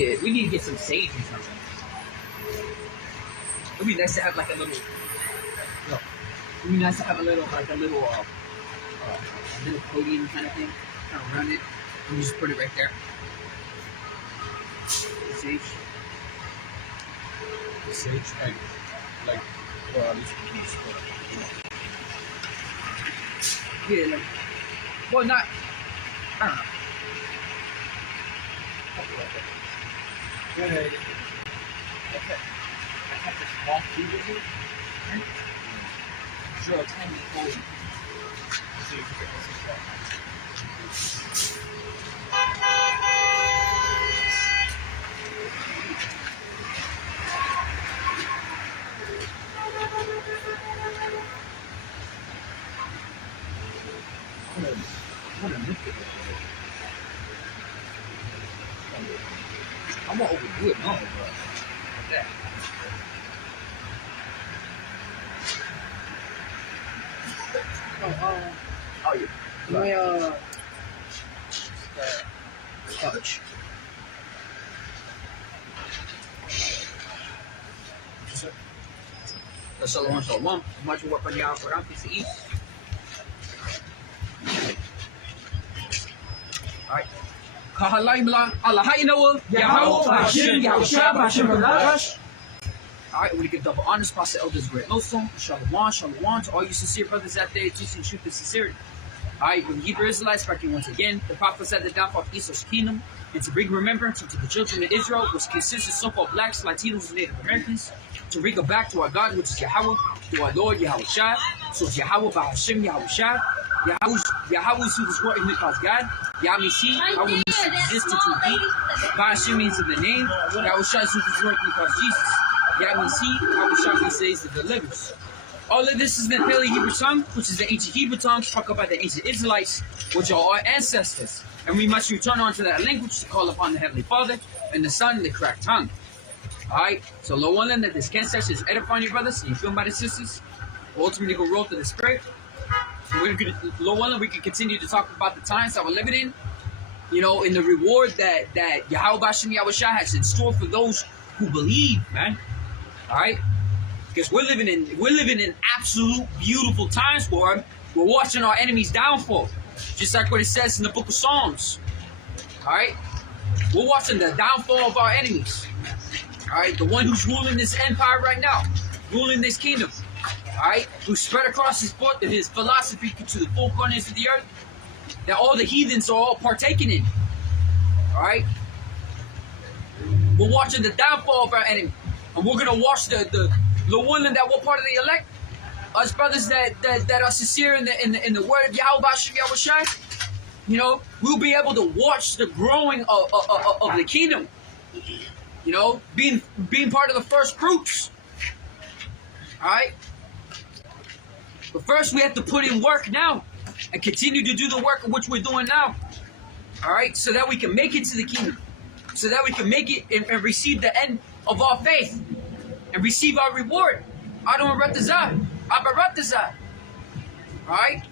Yeah, we need to get some sage or something. It'd be nice to have like a little. It'd be nice to have a little podium kind of thing, kind of around it, and you just put it right there. The sage. The sage, like, or at least Yeah, like, well, not. I don't know. yeah. Okay. I have this small fever here. Right? Sure, a tiny podium. I'm gonna lift it. I'm gonna overdo it, no, but like that. Oh yeah. My couch. Shalom, shalom. Much work on y'all for piece to eat. Alright. Kahalaimla, Allahaynawa, Yahawah, BAHASHAM, YAHAWASHI, BAHASHAM. Alright, we give double honors, past the elders, great Muslim. Shalom, shalom to all you sincere brothers out there teaching truth and sincerity. Alright, when the Hebrew Israelites striking once again, the prophet said the downfall of Esau's kingdom, and to bring remembrance unto the children of Israel, which consists of so-called blacks, Latinos, and Native Americans, to bring it back to our God, which is Yahawah, to our Lord Yahawashi. So it's Yahawah, BAHASHAM, YAHAWASHI. Yahawah's who was written because God. Yahawah, how will existed to be. BAHASHAM means in the name. Yahawashi is who was written because Jesus. Yahawah, how will says the delivers. All of this is the Paleo Hebrew tongue, which is the ancient Hebrew tongue spoken by the ancient Israelites, which are our ancestors. And we must return onto that language to call upon the Heavenly Father and the Son in the correct tongue. Alright, so Lord willing that this camp session is edifying you brothers, and you feel by the sisters. We'll ultimately go roll to the Spirit. We're gonna, Lord willing, we can continue to talk about the times that we're living in. You know, in the reward that Yahawah BAHASHAM YAHAWASHI has in store for those who believe, man. Alright? Because we're living in absolute beautiful times for him. We're watching our enemies' downfall. Just like what it says in the book of Psalms. Alright? We're watching the downfall of our enemies. Alright? The one who's ruling this empire right now. Ruling this kingdom. Alright? Who spread across his book and his philosophy to the four corners of the earth. That all the heathens are all partaking in. Alright? We're watching the downfall of our enemy. And we're going to watch the one that we're part of the elect. Us brothers that are sincere in the word of Yahawah BAHASHAM YAHAWASHI, you know, we'll be able to watch the growing of the kingdom. You know, being part of the first fruits. Alright? But first we have to put in work now and continue to do the work of which we're doing now. Alright? So that we can make it to the kingdom. So that we can make it and receive the end of our faith. And receive our reward. Adam Ratazah. Abaratazah. Alright?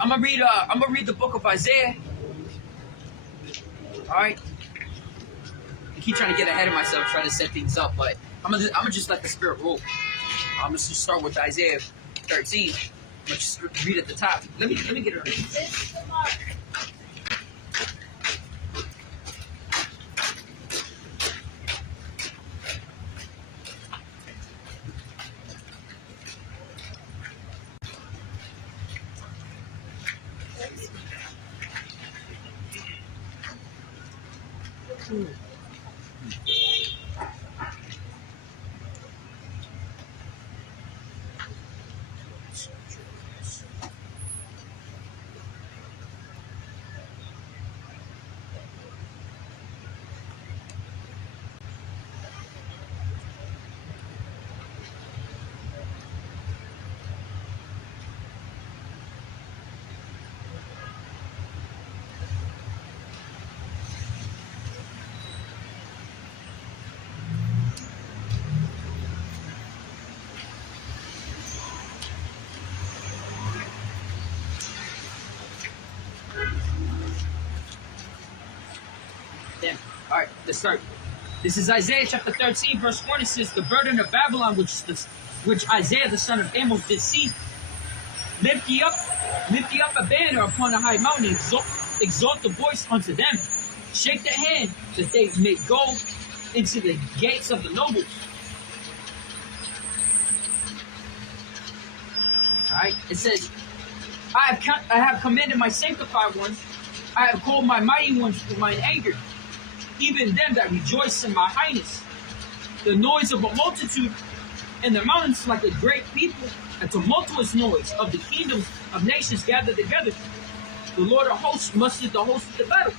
I'm gonna read the book of Isaiah. Alright? I keep trying to get ahead of myself, trying to set things up, but I'm gonna just let the Spirit roll. I'm gonna just start with Isaiah 13. I'm gonna just read at the top. Let me get it ready. All right, let's start. This is Isaiah chapter 13, verse 1. It says, "The burden of Babylon, which Isaiah the son of Amos did see, lift ye up a banner upon the high mountain, exalt the voice unto them, shake the hand that they may go into the gates of the nobles." All right, it says, I have commanded my sanctified ones, I have called my mighty ones to mine anger, even them that rejoice in my highness. The noise of a multitude in the mountains like a great people, a tumultuous noise of the kingdoms of nations gathered together. The Lord of hosts mustered the host of the battle.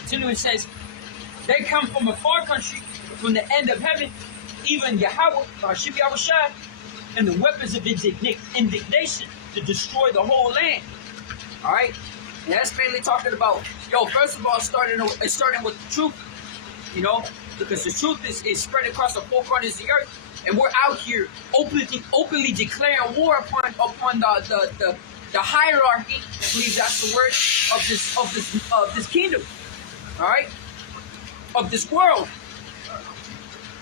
Continuing, it says, they come from a far country, from the end of heaven, even YAHAWAH, BAHASHAM, and the weapons of indignation to destroy the whole land. All right, and that's mainly talking about, first of all, starting with the truth, because the truth is spread across the four corners of the earth, and we're out here openly declaring war upon the hierarchy, I believe that's the word, of this kingdom. All right, of this world.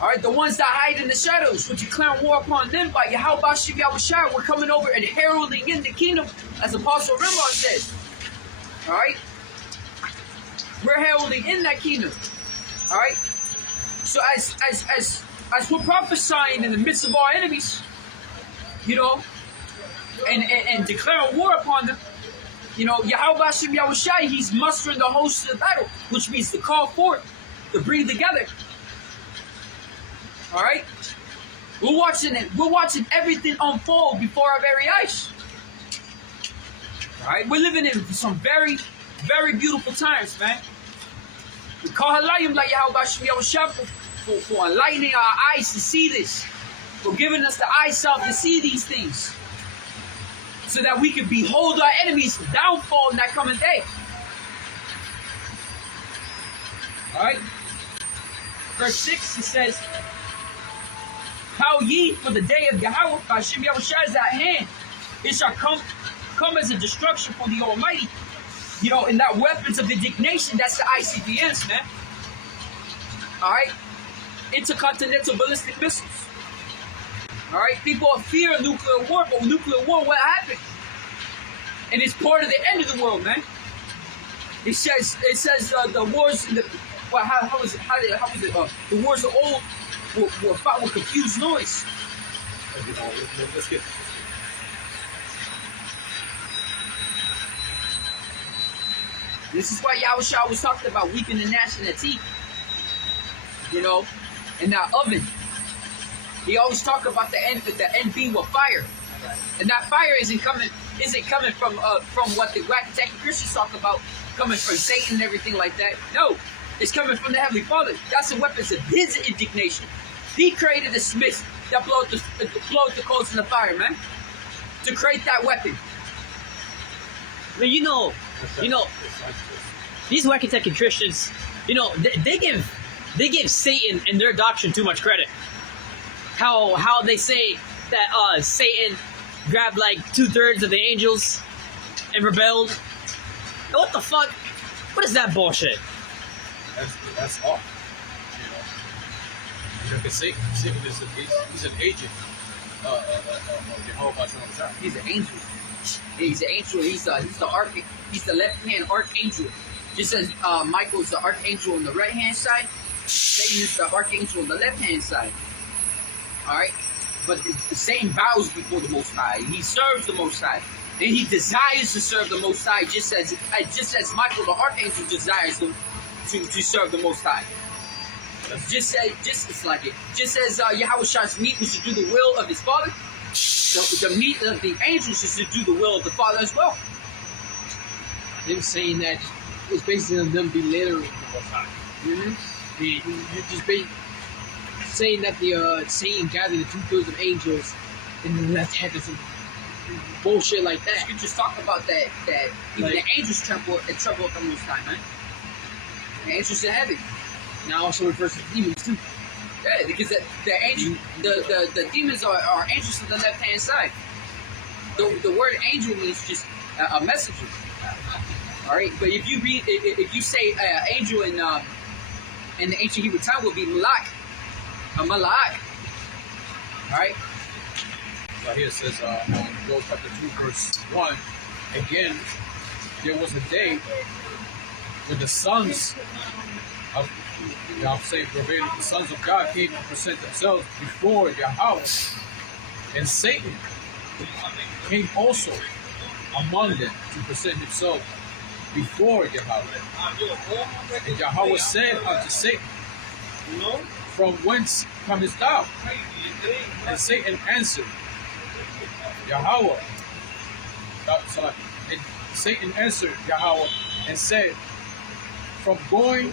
All right, the ones that hide in the shadows, we're declaring war upon them by YAHAWASHI. We're coming over and heralding in the kingdom, as Apostle Rimron says. All right, we're heralding in that kingdom. All right, so as we're prophesying in the midst of our enemies, and declaring war upon them, YAHAWASHI, he's mustering the hosts of the battle, which means to call forth, to bring together. All right, we're watching everything unfold before our very eyes. All right, we're living in some very, very beautiful times, man. We call Halayim like YAHAWASHI for enlightening our eyes to see this, for giving us the eyesight to see these things, so that we can behold our enemies' downfall in that coming day. All right, verse 6, it says, "How ye, for the day of YAHAWAH, BAHASHAM is at hand. It shall come as a destruction for the Almighty." And that weapons of indignation, that's the ICBMs, man. All right, intercontinental ballistic missiles. All right, people fear nuclear war, but nuclear war, what happened? And it's part of the end of the world, man. It says the wars in the how was it? The wars of old were fought with confused noise. Let's get. This is why Yahushua was talking about weakening the nationality. In that oven. He always talk about the end being with fire, and that fire isn't coming from what the wacky Christians talk about, coming from Satan and everything like that. No, it's coming from the Heavenly Father. That's the weapons of His indignation. He created the smiths that blow the coals in the fire, man, to create that weapon. But these wacky Christians, they give Satan and their doctrine too much credit. How they say that Satan grabbed like 2/3 of the angels and rebelled. What the fuck? What is that bullshit? That's off. Because Satan is he's an agent of YAHAWASHI. He's an angel. He's an angel. He's the left-hand archangel. Just as Michael's the archangel on the right-hand side, Satan is the archangel on the left-hand side. All right, but Satan bows before the Most High. He serves the Most High, and he desires to serve the Most High, just as Michael the archangel desires to serve the Most High. Just as Yahawah's meat was to do the will of his Father, the meat of the angels is to do the will of the Father as well. Them saying that it's basically on them belittling the Most High. Mm-hmm. You're just saying that the Satan gathered the 2/3 of angels in the left hand or some bullshit like that. You just talk about that even the angels tremble at the Most High, man. The angels in heaven. Now also refers to demons too. Yeah, because the angel, the demons are angels to the left hand side. The word angel means just a messenger. All right, but if you read, if you say angel in the ancient Hebrew tongue, will be malak, a malak. All right. Right here it says, Joel chapter 2, verse 1. Again, there was a day when the sons of, I'm saying verbatim, the sons of God came to present themselves before Yahweh, and Satan came also among them to present himself before Yahweh. And Yahweh said unto Satan, from whence comest thou? And Satan answered, Yahweh. And Satan answered Yahweh and said, from going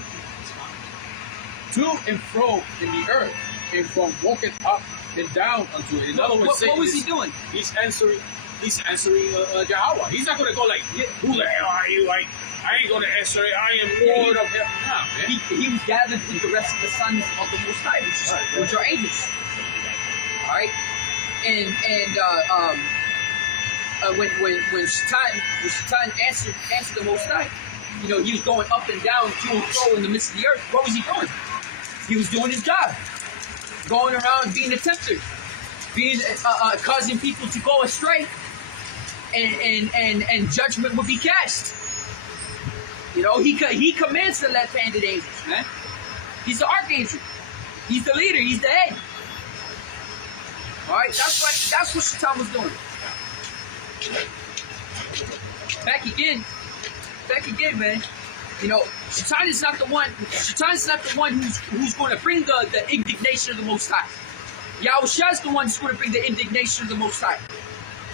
to and fro in the earth, and from walking up and down unto it. In other words, What was he doing? He's answering Yahweh. He's not going to go like, who the hell are you? I ain't going to answer it. I am Lord of heaven. Nah, man. He was gathered with the rest of the sons of the Most High, which are angels. All right, and when Shaitan answered the Most High, you know, he was going up and down, to and fro in the midst of the earth. What was he doing? He was doing his job, going around being a tempter, being causing people to go astray, and judgment would be cast. You know, he commands the left-handed angels, man. He's the archangel. He's the leader. He's the head. All right, that's what Shaitan was doing. Back again, man. You know, Shaitan is not the one who's going to bring the indignation of the Most High. Yahushua is the one who's going to bring the indignation of the Most High.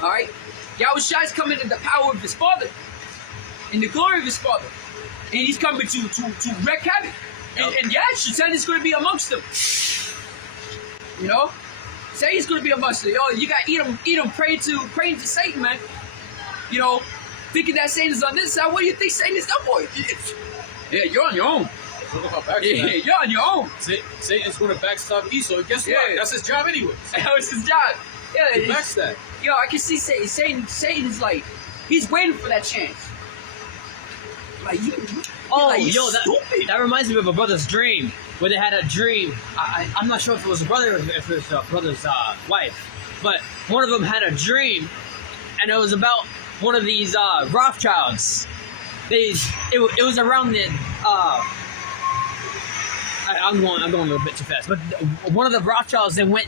All right, Yahushua is coming in the power of his Father, in the glory of his Father, and he's coming to wreak havoc. And yeah, Shaitan is going to be amongst them. You know, Satan's going to be amongst them. Yo, you got Edom praying to Satan, man. You know, thinking that Satan is on this side. What do you think Satan is up for? Yeah, you're on your own. Yeah, you're on your own. Satan's going to backstab Esau. And guess what? That's his job anyway. That was his job. Yeah, backstab. Yo, I can see Satan's like, he's waiting for that chance. Like that reminds me of a brother's dream, where they had a dream. I'm not sure if it was a brother or if it was a brother's wife, but one of them had a dream, and it was about one of these Rothschilds. It was around the I'm going a little bit too fast, but one of the Rothschilds they went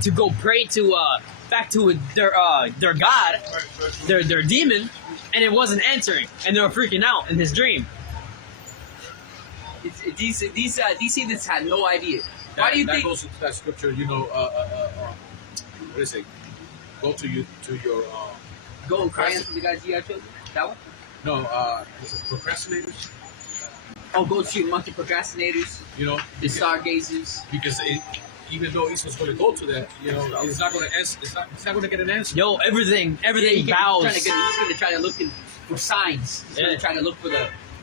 to go pray to back to their god, their demon, and it wasn't answering, and they were freaking out in his dream. These heathens had no idea. Why do you think? That goes into that scripture, you know. What is it? Go to your. Go and cry unto the God you have chosen. That one? No, is it procrastinators? Oh, go to your monkey procrastinators. You know, the stargazers. Because even though Esau's going to go to that, you know, it's not going to answer. It's not going to get an answer. Yo, everything bows. He's going to try to look for signs. He's going to try to look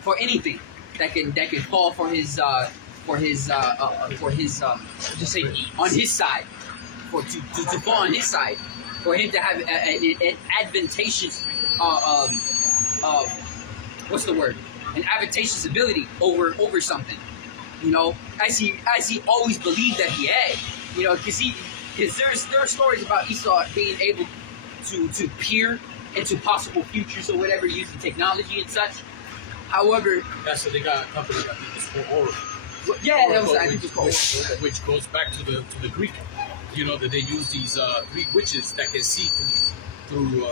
for anything that can fall for his just say on his side, to fall on his side, for him to have an advantageous what's the word? An advantageous ability over something, you know, as he always believed that he had, you know, because there are stories about Esau being able to peer into possible futures or whatever using technology and such. However, that's what they got a company that is called Oracle. Yeah, that was I think it's called Oracle. Which goes back to the Greek, you know, that they use these Greek witches that can see through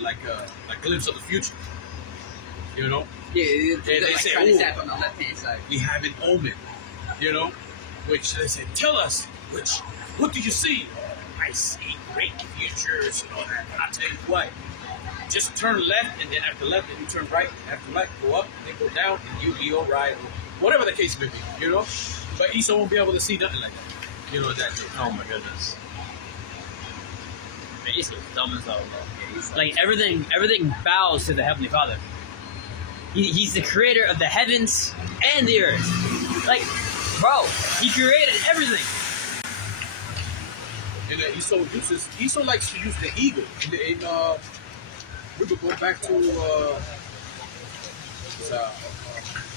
like a glimpse of the future. You know? Yeah, they like say, trying to tap on the left-hand side. We have an omen, you know? Which they say, tell us, what do you see? I see great futures and all that. I'll tell you what, just turn left, and then after left, then you turn right, and after left, go up, then go down, and you'll be all right. Whatever the case may be, you know? But Esau won't be able to see nothing like that. You know, that day. Oh my goodness. Man, Esau's dumb as hell, bro. Like, everything bows to the Heavenly Father. He's the creator of the heavens and the earth. Like, Bro, he created everything. And Esau likes to use the eagle. We could go back to one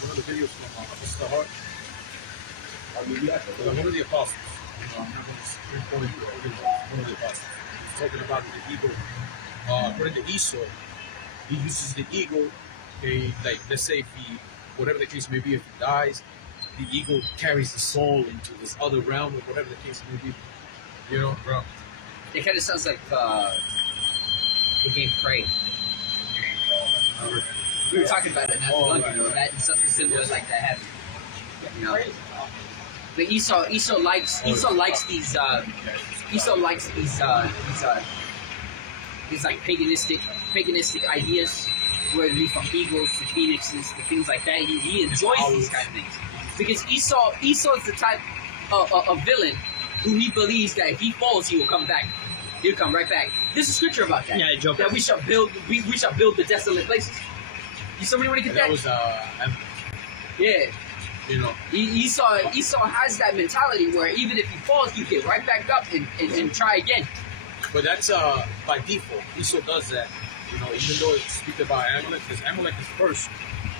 of the videos from Mr. Hart. One of the apostles. I'm not going to pinpoint one of the apostles. He's talking about the eagle. According to Esau, he uses the eagle. Like, let's say if he, whatever the case may be, if he dies, the eagle carries the soul into this other realm, or whatever the case may be. You know, bro. It kind of sounds like the game Prey. We were talking about it not too long ago. That and something similar like that happened. You know, but Esau likes these like paganistic ideas, whether it be from eagles to phoenixes to things like that. He enjoys these kind of things because Esau is the type of villain who he believes that if he falls, he will come back. He'll come right back. There's a scripture about that. Yeah, Joker. That we shall build the desolate places. You somebody want to get that? That was Yeah. you know. Esau has that mentality where even if he falls, you get right back up and try again. But that's by default. Esau does that. You know, even though it's speak about Amalek, because Amalek is first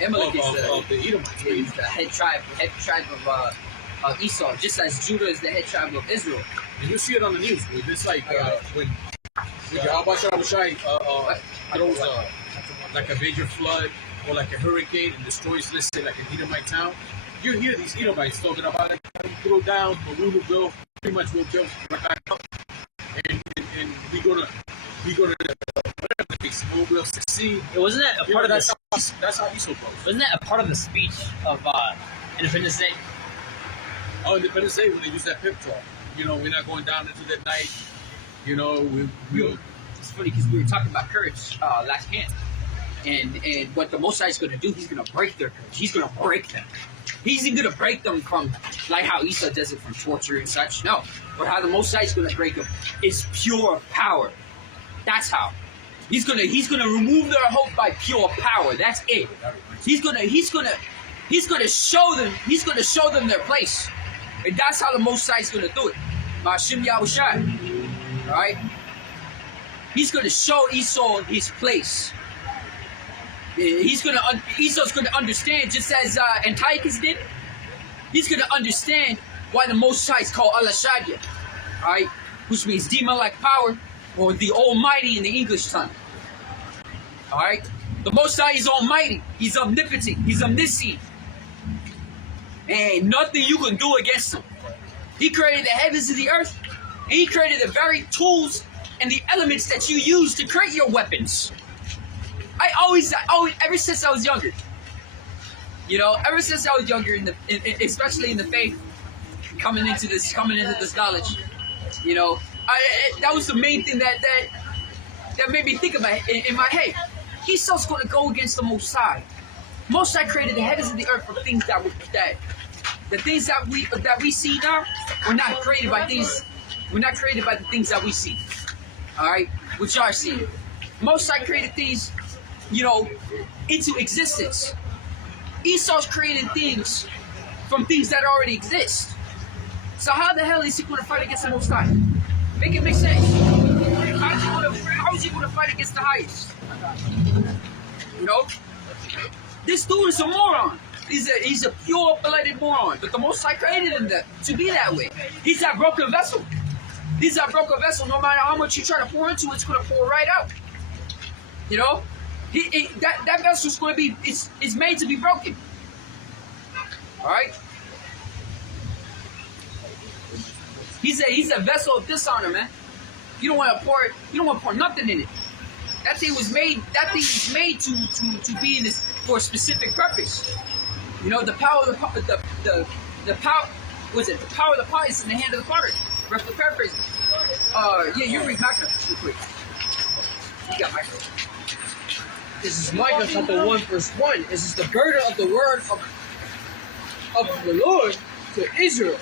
Amalek of the Edomites. is the head tribe of Esau, just as Judah is the head tribe of Israel. And you see it on the news. It's like when YAHAWASHI throws like a major flood or like a hurricane and destroys, let's say, like an Edomite town. You hear these Edomites talking about it. Throw down, but we will build. Pretty much we'll build right back up, and we're gonna whatever the case, we'll succeed. Wasn't that a part of that's this? That's how Esau goes. Wasn't that a part of the speech of Independence Day? Oh, Independence Day when they use that pep talk. You know, we're not going down into the night. You know, we'll. It's funny because we were talking about courage last camp, and what the Most High is going to do, he's going to break their courage. He's going to break them. He's going to break them from like how Esau does it from torture and such. No, but how the Most High is going to break them is pure power. That's how. He's gonna remove their hope by pure power. That's it. He's gonna show them. He's gonna show them their place, and that's how the Most High is gonna do it. BAHASHAM YAHAWASHI. All right. He's gonna show Esau his place. Esau's gonna understand, just as Antiochus did. He's gonna understand why the Most High is called Allah Shadia, all right, which means demon-like power, or the Almighty in the English tongue. All right, the Most High is Almighty. He's omnipotent. He's omniscient. Ain't nothing you can do against him. He created the heavens and the earth, and he created the very tools and the elements that you use to create your weapons. I always, ever since I was younger, especially in the faith, coming into this knowledge, that was the main thing that made me think about it in my head. Esau's going to go against the Most High. Most High created the heavens and the earth for things the things that we see now were not created by things. We're not created by the things that we see. All right, which are seeing. Most High created things, into existence. Esau's created things from things that already exist. So how the hell is he going to fight against the Most High? Make it make sense. How is he going to fight against the highest? This dude is a moron. He's a pure-blooded moron. But the Most High created him to be that way. He's that broken vessel. He's that broken vessel. No matter how much you try to pour into it, it's going to pour right out. That vessel's going to be. It's made to be broken. All right. He's a vessel of dishonor, man. You don't want to pour nothing in it. That thing was made. That thing is made to be in this for a specific purpose. The power of the power. Was it the power of the pot is in the hand of the potter? Paraphrase. You read Micah real quick. You got Micah. This is Micah chapter 1 verse 1. This is the burden of the word of the Lord to Israel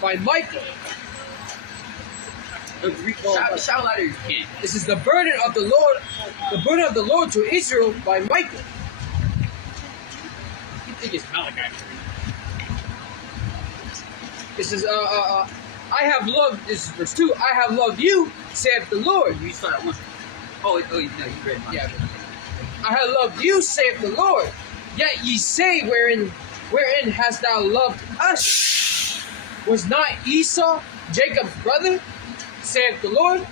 by Micah. Shout louder if you can. This is the burden of the Lord to Israel by Micah. I think it's Malachi. It says, I have loved, this is verse 2, I have loved you, saith the Lord. You start at one. Oh, no, you read mine. Yeah. I have loved you, saith the Lord. Yet ye say, wherein hast thou loved us? Was not Esau Jacob's brother, saith the Lord?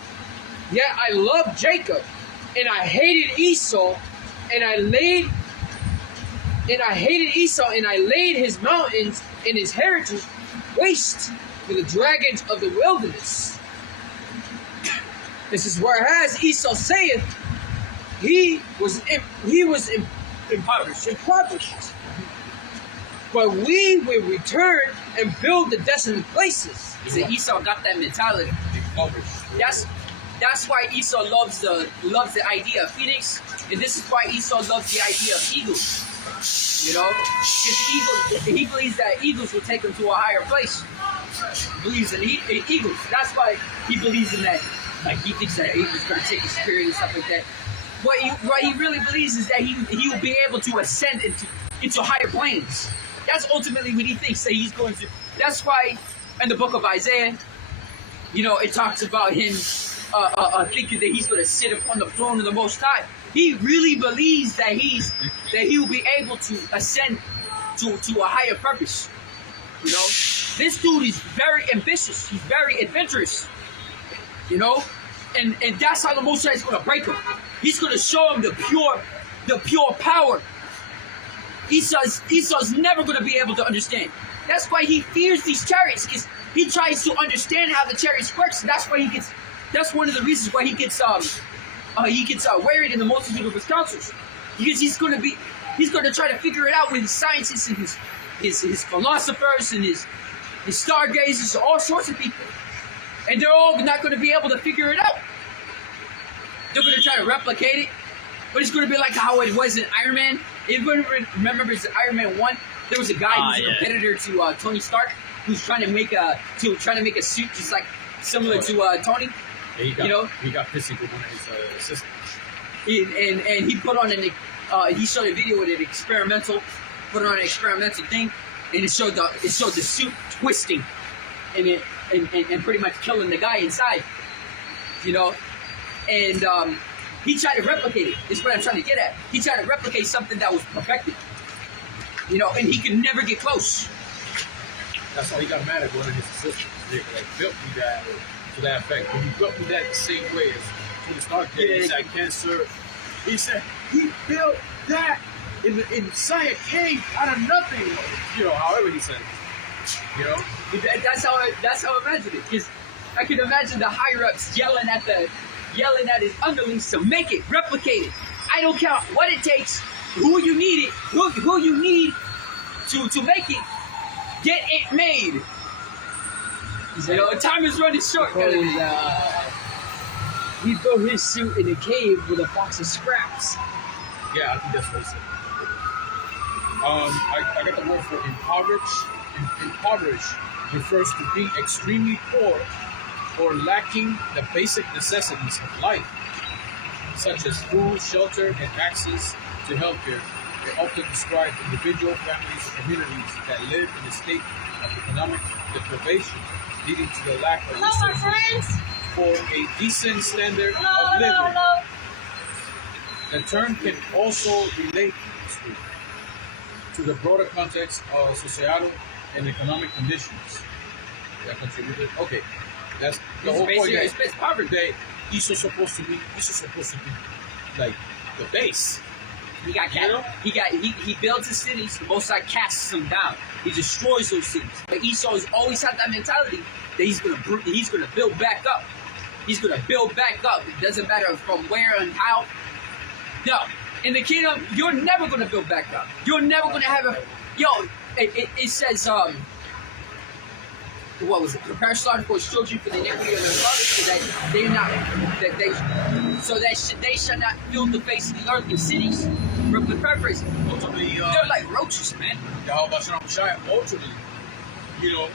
Yet I loved Jacob, and I hated Esau, and I laid his mountains and his heritage waste for the dragons of the wilderness. This is whereas Esau saith, he was impoverished. But we will return and build the desolate places. He said Esau got that mentality. That's why Esau loves the idea of phoenix, and this is why Esau loves the idea of eagles. You know, because he believes that eagles will take him to a higher place. He believes in eagles. That's why he believes in that. Like he thinks that eagles going to take his spirit and stuff like that. What he really believes is that he will be able to ascend into higher planes. That's ultimately what he thinks that he's going to. That's why in the book of Isaiah, you know, it talks about him thinking that he's going to sit upon the throne of the Most High. He really believes that he will be able to ascend to a higher purpose. You know, this dude is very ambitious. He's very adventurous. You know, and that's how the Most High is going to break him. He's going to show him the pure power. Esau's never going to be able to understand. That's why he fears these chariots. Because he tries to understand how the chariots works. That's why he gets. That's one of the reasons why he gets worried in the multitude of his counsels. Because he's going to try to figure it out with his scientists and his philosophers and his stargazers, all sorts of people. And they're all not going to be able to figure it out. They're going to try to replicate it, but it's going to be like how it was in Iron Man. Everyone remembers Iron Man 1? There was a guy who's a competitor to Tony Stark, who's trying to make a suit just like similar to Tony. Yeah, he got pissy with one of his assistants. And he put on he showed a video with an experimental thing, and it showed the suit twisting, and pretty much killing the guy inside. You know, and he tried to replicate it. Is what I'm trying to get at. He tried to replicate something that was perfected. You know, and he could never get close. That's why he got mad at one of his assistants. They built me that to that effect. When he built me that the same way as Tony Stark did inside cancer. He said he built that inside a cave out of nothing. You know, however he said it. You know, that's how I imagine it. Because I can imagine the higher ups yelling at his underlings to make it, replicate it. I don't care what it takes, who you need it, who you need to make it, get it made. You know, time is running short. He built his suit in a cave with a box of scraps. Yeah, I think that's what he said. I got the word for impoverished. Impoverished refers to being extremely poor or lacking the basic necessities of life, such as food, shelter, and access to healthcare. They often describe individual, families, or communities that live in a state of economic deprivation, leading to the lack of resources for a decent standard of living. The term can also relate to the broader context of societal and economic conditions that contributed. Okay, that's the whole point. It's poverty. That Esau's supposed to be like the base. He got he builds his cities. The Most High casts them down. He destroys those cities. But Esau has always had that mentality that he's gonna build back up. He's gonna build back up. It doesn't matter from where and how. No, in the kingdom, you're never gonna build back up. You're never gonna have a It says what was it? Prepare slaughter for his children for the iniquity of their fathers, so that they shall not fill the face of the earth in cities. From the paraphrase, they're like roaches, man. YAHAWASHI ultimately, you know,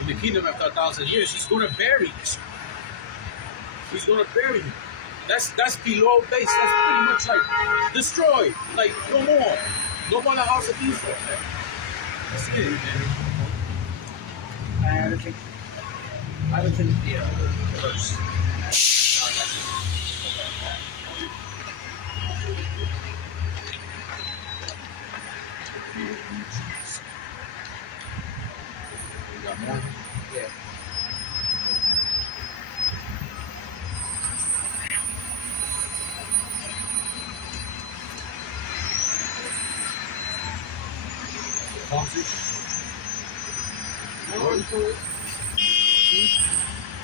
in the kingdom after 1,000 years, he's going to bury us. He's going to bury him. That's below base. That's pretty much like destroyed. Like no more. No more the house of Esau. That's it, man. haven't finished the verse. Yeah.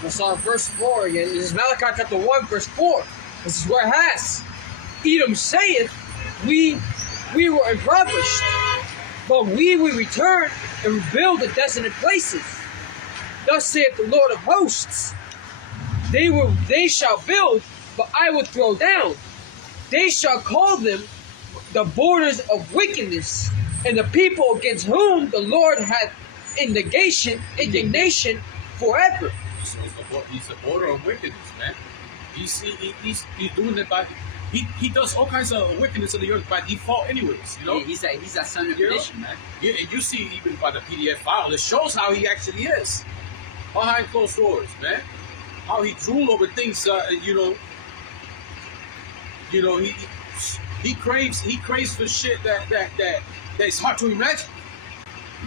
Let's start verse 4 again. This is Malachi chapter 1, verse 4. This is where it has. Edom saith, we were impoverished, but we will return and rebuild the desolate places. Thus saith the Lord of hosts, they shall build, but I will throw down. They shall call them the borders of wickedness, and the people against whom the Lord hath indignation forever. So he's the border of wickedness, man. He's doing it by he does all kinds of wickedness in the earth by default, anyways. You know, Yeah, he's that son of perdition, man. Yeah, and you see even by the PDF file, it shows how he actually is behind closed doors, man. How he drool over things, he craves for shit that's hard to imagine,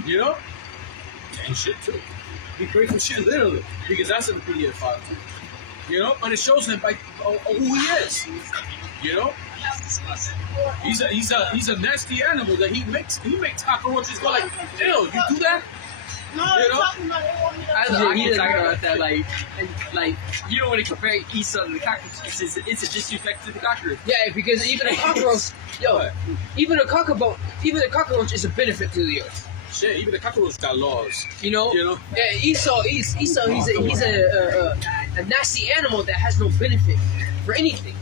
you know, and shit too. He craves for shit literally because that's in the PDF file too, you know. But it shows him by who he is, you know. He's a nasty animal that he makes cockroaches go like, ew, you do that? No, You know? talking about it. I was talking about that, like you don't want to compare Esau to the cockroach. It's a disrespect to the cockroach. Yeah, because even a cockroach, even a cockroach is a benefit to the earth. Shit, even the cockroach got laws. You know? Yeah, Esau, he's a nasty animal that has no benefit for anything.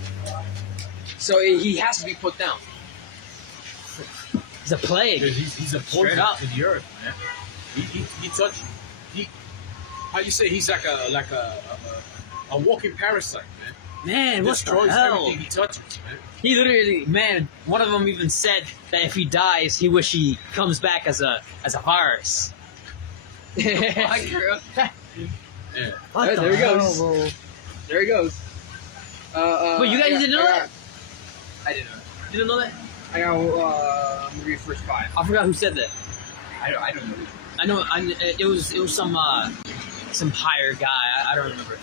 So he has to be put down. It's a plague. He's a poison up. to the earth, man. How you say he's like a walking parasite, man. Man, He what the destroys hell? everything he touches, man. He literally, man, one of them even said that if he dies, he wish he comes back as a virus. Yeah. What the There he hell, goes. bro? There he goes. Wait, you guys didn't know that? I didn't know. You didn't know that? I got. I'm gonna read verse 5. I forgot who said that. I don't know. It was some higher guy. I don't remember.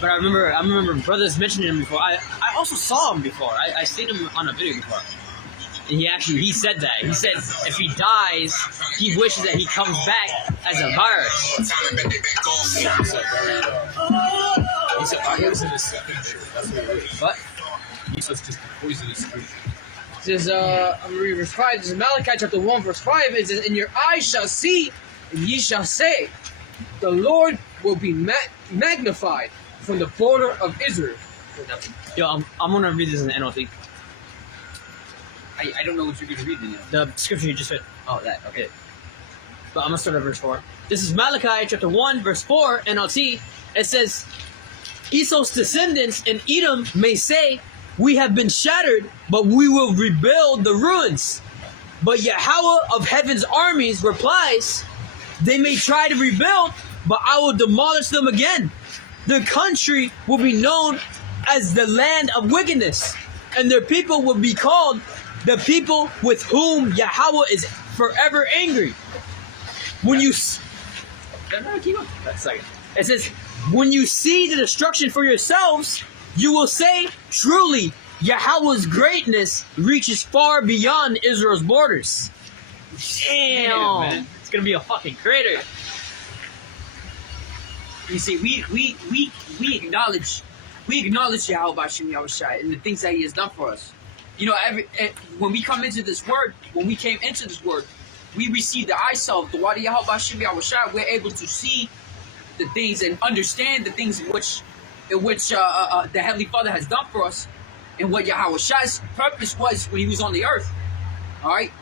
But I remember brothers mentioning him before. I also saw him before. I seen him on a video before. And he said that. He said if he dies, he wishes that he comes back as a virus. He's a poisonous creature. That's what it is. What? He's just a poisonous creature. It says, I'm gonna read verse 5. This is Malachi chapter 1, verse 5. It says, and your eyes shall see, and ye shall say, the Lord will be magnified from the border of Israel. Yo, I'm gonna read this in the NLT. I don't know what you're gonna read then. The scripture you just read. Oh, that okay. But I'm gonna start at verse 4. This is Malachi chapter 1, verse 4, NLT. It says, Esau's descendants in Edom may say, we have been shattered, but we will rebuild the ruins. But Yahawah of heaven's armies replies, they may try to rebuild, but I will demolish them again. The country will be known as the land of wickedness, and their people will be called the people with whom Yahawah is forever angry. When you... It says, when you see the destruction for yourselves, you will say, truly, Yahawah's greatness reaches far beyond Israel's borders. Damn, man. It's gonna be a fucking crater. You see, we acknowledge YAHAWASHI, YAHAWASHI, and the things that He has done for us. You know, when we come into this word, when we came into this word, we receive the eye self, the water YAHAWASHI, YAHAWASHI. We're able to see the things and understand the things in which the Heavenly Father has done for us, and what YAHAWASHI's purpose was when He was on the earth. All right,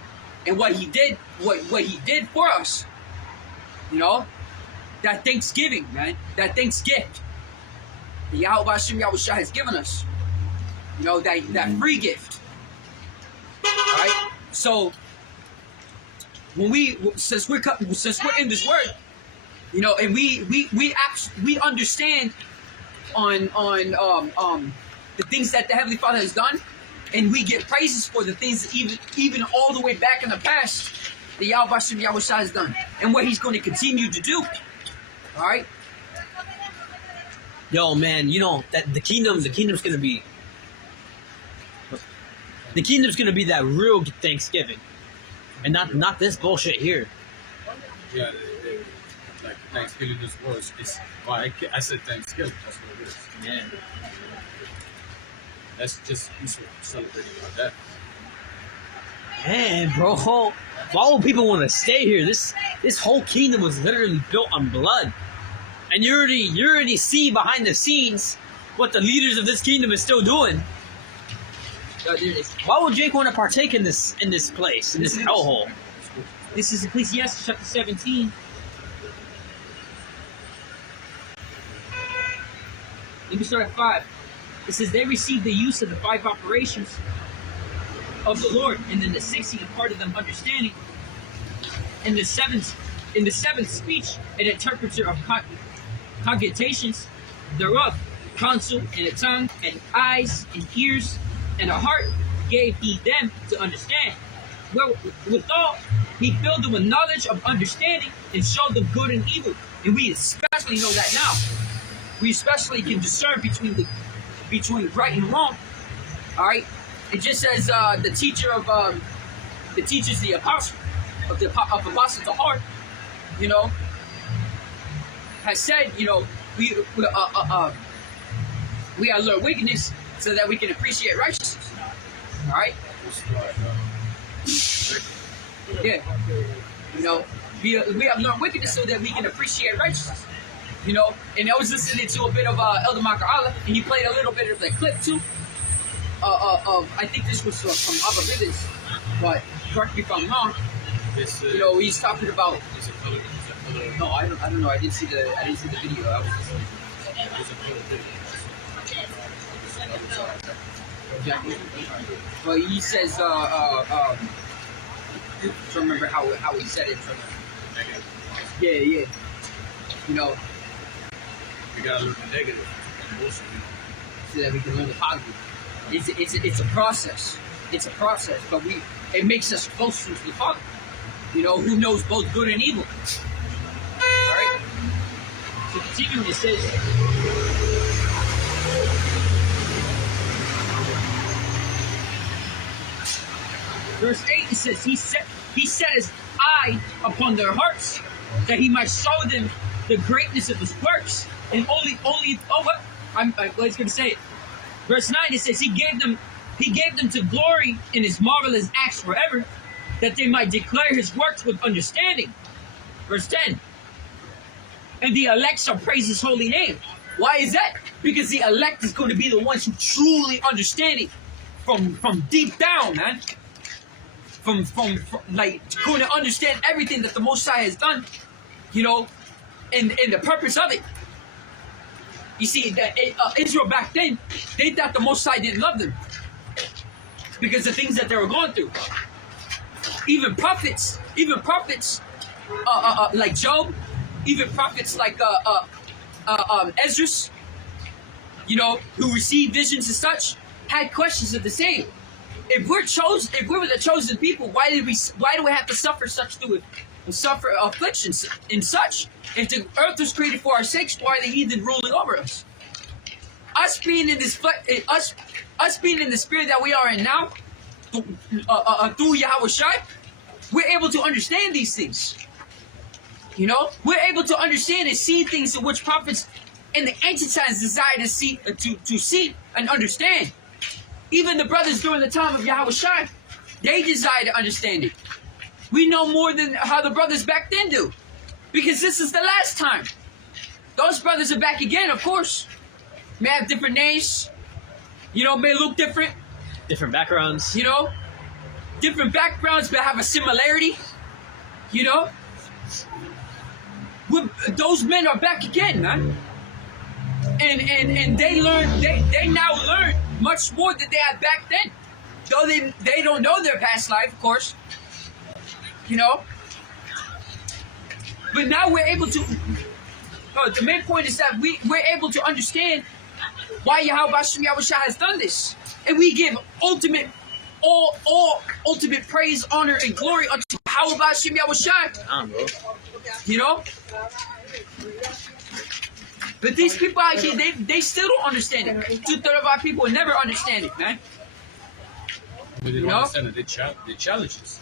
and what He did, what He did for us. You know, that Thanksgiving, man, that thanks gift that YAHAWASHI, YAHAWASHI has given us. You know, that free gift. All right, so when since we're in this word, you know, and we understand on the things that the Heavenly Father has done, and we get praises for the things that even all the way back in the past that YAHAWASHI has done, and what He's going to continue to do. All right. Yo, man, you know that the kingdom's gonna be that real Thanksgiving, and not this bullshit here. Yeah, like Thanksgiving is worse. It's why I said Thanksgiving. That's what it is. Yeah. That's just celebrating our death. Man, bro, why would people want to stay here? This whole kingdom was literally built on blood, and you already see behind the scenes what the leaders of this kingdom is still doing. Why would Jake want to partake in this place, in this hellhole? This is Ecclesiastes chapter 17. Let me start at 5. It says, they received the use of the 5 operations of the Lord, and then the 6th he imparted them understanding. In the seventh speech, an interpreter of cogitations thereof, counsel, and a tongue, and eyes, and ears, and a heart gave he them to understand. Well, withal, he filled them with knowledge of understanding, and showed them good and evil. And we especially know that now. We especially can discern between right and wrong. All right. It just says the teacher's the apostle of apostles the heart. You know, has said, you know, we gotta learn wickedness so that we can appreciate righteousness. All right. Yeah. You know, we have learned wickedness so that we can appreciate righteousness. You know, and I was listening to a bit of Elder Maka'ala, and he played a little bit of that clip too. I think this was from Abba Billings, but correct me if I'm wrong. You know, he's talking about. No, I don't know. I didn't see the video. I was But he says, I don't remember how he said it. Yeah. You know, We gotta learn the negative. so that we can learn the positive. It's a process. It's a process, but it makes us closer to the Father. You know, who knows both good and evil. All right. So continuing, it says. Verse 8, it says, he set his eye upon their hearts, that he might show them the greatness of his works, and only what? I was going to say it. Verse 9, it says, he gave them to glory in his marvelous acts forever, that they might declare his works with understanding. Verse 10, and the elect shall praise his holy name. Why is that? Because the elect is going to be the ones who truly understand it from deep down, man. From like going to understand everything that the Most High has done, you know, and the purpose of it. You see, that Israel back then, they thought the Most High didn't love them because the things that they were going through. Even prophets like Job, even prophets like Esdras, you know, who received visions and such, had questions of the same. If we're the chosen people, why do we have to suffer afflictions and such? If the earth was created for our sakes, why are the heathen ruling over us? Us being in the spirit that we are in now, through YAHAWASHI, we're able to understand these things. You know, we're able to understand and see things in which prophets in the ancient times desire to see and understand. Even the brothers during the time of YAHAWASHI, they desire to understand it. We know more than how the brothers back then do. Because this is the last time. Those brothers are back again, of course. May have different names. You know, may look different. Different backgrounds. You know? Different backgrounds, but have a similarity. You know? Those men are back again, man. And they now learn much more than they had back then. Though they don't know their past life, of course. You know? But now we're able to. The main point is that we're able to understand why YAHAWASHI has done this, and we give ultimate praise, honor, and glory unto YAHAWASHI. You know. But these people out here, they still don't understand it. 2/3 of our people will never understand it, man. But they don't understand it. They challenge us.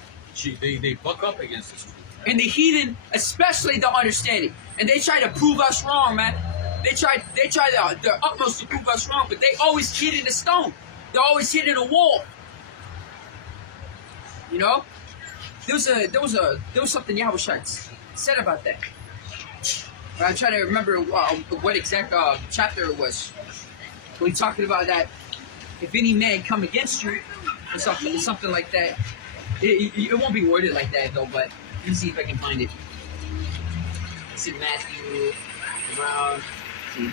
They buck up against this truth. And the heathen especially don't understand it. And they try to prove us wrong, man. They try their utmost to prove us wrong, but they always hitting a stone. They're always hitting a wall. You know? There was something Yahushua said about that. But I'm trying to remember what exact chapter it was. When he's talking about that, if any man come against you, or something like that. It won't be worded like that though, but let me see if I can find it. It's in Matthew around. See.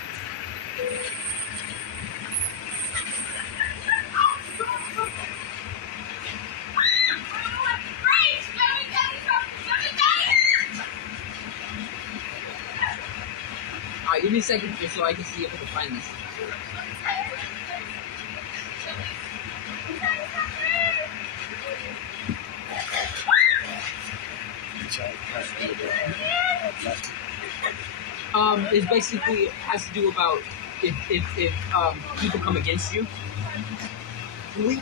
Alright, give me a second just so I can see if I can find this. It basically has to do about if people come against you. Wait.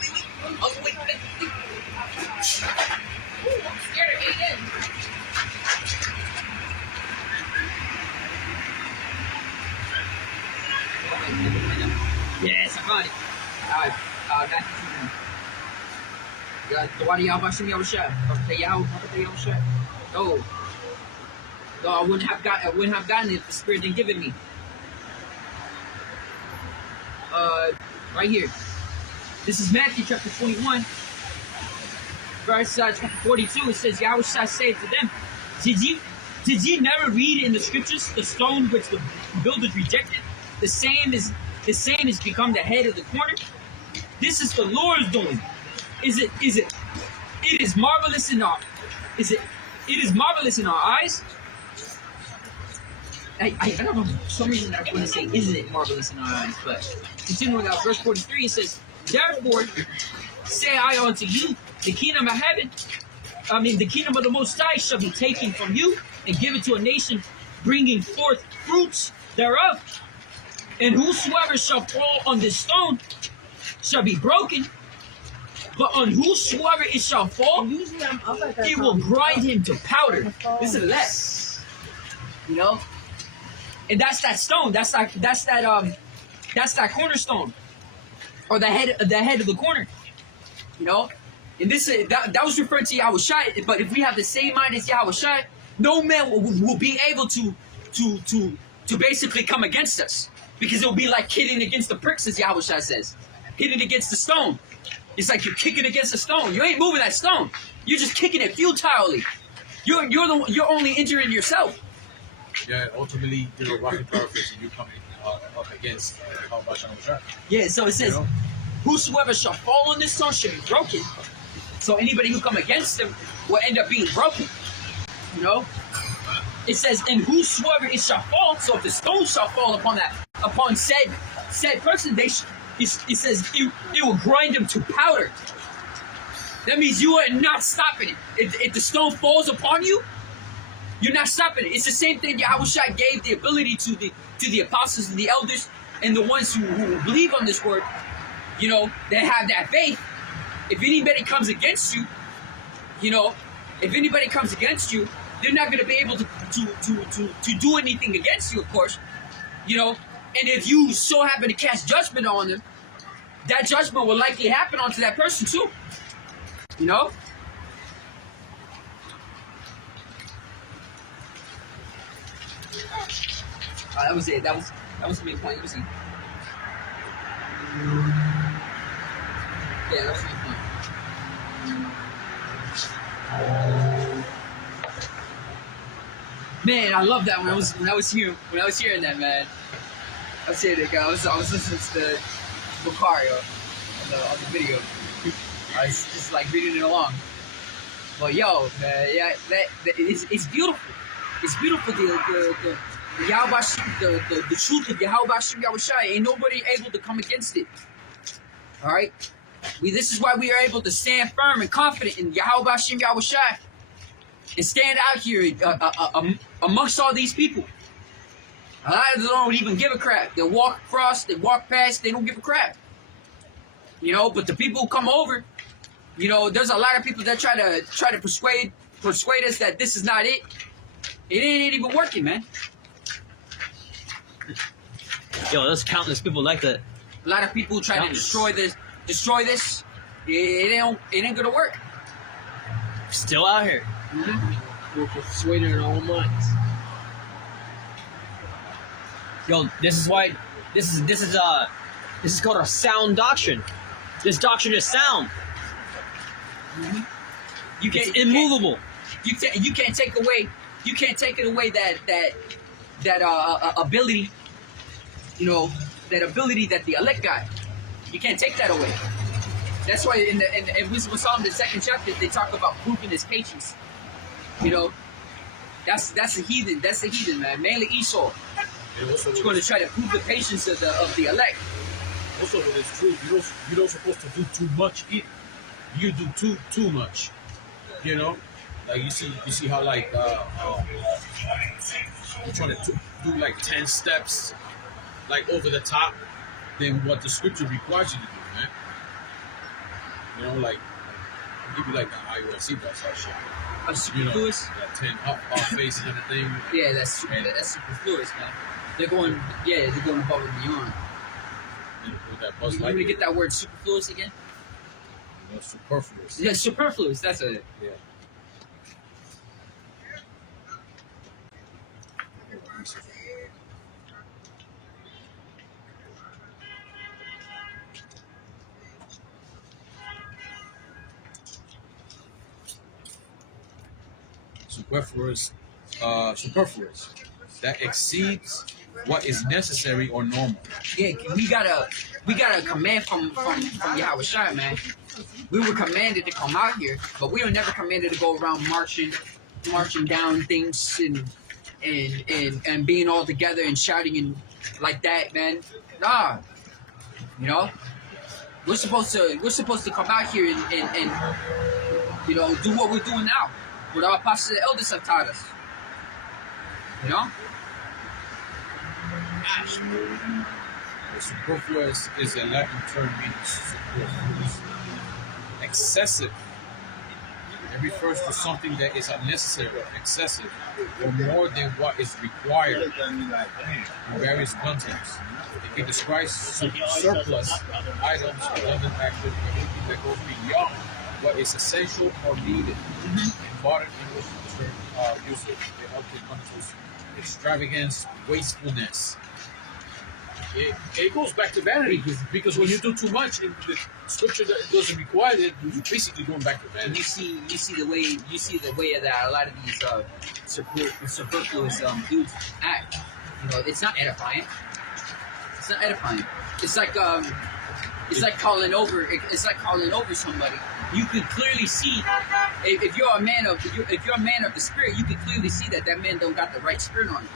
Oh, wait. I'm scared of it again. Yes, I got it. Alright, back to the water Yahuwah. No, I wouldn't have gotten it if the Spirit didn't give it me. Right here. This is Matthew chapter 21, verse chapter 42. It says, Yahushua said to them, Did ye never read in the scriptures the stone which the builders rejected? The same is become the head of the corner. This is the Lord's doing. It is marvelous in our eyes. I don't know, for some reason I want to say, isn't it marvelous in our eyes? But continuing out, verse 43, it says, Therefore say I unto you, the kingdom of heaven, the kingdom of the Most High shall be taken from you and given to a nation bringing forth fruits thereof. And whosoever shall fall on this stone shall be broken, but on whosoever it shall fall, it will grind him to powder. Listen to that. You know? And that's that stone. That's that cornerstone. Or the head of the corner. You know? And this that was referring to Yahushua, but if we have the same mind as Yahushua, no man will be able to basically come against us. Because it will be like hitting against the pricks, as Yahushua says. Hitting against the stone. It's like you're kicking against a stone. You ain't moving that stone. You're just kicking it futilely. You're only injuring yourself. Yeah, ultimately, you're a rocket power fist and you coming up against YAHAWASHI. Yeah, so it says, whosoever shall fall on this stone shall be broken. So anybody who come against them will end up being broken. You know? It says, and whosoever it shall fall, so if the stone shall fall upon said person, it says it will grind them to powder. That means you are not stopping it. If the stone falls upon you, you're not stopping it. It's the same thing Yahushua gave the ability to the apostles and the elders and the ones who believe on this word. You know, they have that faith. If anybody comes against you, they're not going to be able to do anything against you, of course. You know, and if you so happen to cast judgment on them, that judgment will likely happen onto that person too. You know? That was it. That was the main point. Let me see. Yeah, that was the main point. Man, I love that when I was hearing that, man. I was hearing it. I was listening to the Bukhari on the video. I was just like reading it along. But yo, man, yeah, it's beautiful. It's beautiful. The YAHAWASHI, the truth of YAHAWASHI YAHAWASHI, ain't nobody able to come against it. All right. This is why we are able to stand firm and confident in YAHAWASHI YAHAWASHI and stand out here amongst all these people. A lot of them don't even give a crap. They walk across, they walk past, they don't give a crap. You know, but the people who come over, you know, there's a lot of people that try to persuade us that this is not it. It ain't even working, man. Yo, there's countless people like that. A lot of people try to destroy this. It ain't gonna work. Still out here. We're persuaded in our own minds. Yo, this is why this is called a sound doctrine. This doctrine is sound. It's immovable. You can't take away. You can't take it away that ability. You know, that ability that the elect got. You can't take that away. That's why in Wisdom of Solomon, the 2nd chapter, they talk about proving his patience. You know, that's a heathen. That's a heathen, man. Mainly Esau. He's going to try to prove the patience of the elect. Also, when it's true, you don't supposed to do too much either. You do too much. You know, like you see how like you're trying to do like 10 steps, like over the top, than what the scripture requires you to do, man. You know, like I'll give you like the YAHAWASHI shit. You know, that 10 up face and everything. Yeah, that's superfluous, man. They're going above and beyond. You want me to get that word superfluous again? No, superfluous. Yeah, superfluous. That's it. Yeah. Superfluous. That exceeds what is necessary or normal. Yeah, we got a command from YAHAWASHI, man. We were commanded to come out here, but we were never commanded to go around marching down things and being all together and shouting and like that, man. Nah, you know, we're supposed to come out here and you know, do what we're doing now, what our apostles and elders have taught us. You know. Superfluous is a Latin term meaning superfluous. Excessive. It refers to something that is unnecessary or excessive or more than what is required in various contexts. It can describe surplus items or other activity that goes beyond what is essential or needed. In modern English usage, it often connotes extravagance, wastefulness. It goes back to vanity because when you do too much in the scripture that doesn't require it, you're basically going back to vanity. And you see the way that a lot of these superfluous dudes act. You know, it's not edifying. It's not edifying. It's like calling over. It's like calling over somebody. You can clearly see if you're a man of the spirit. You can clearly see that man don't got the right spirit on him.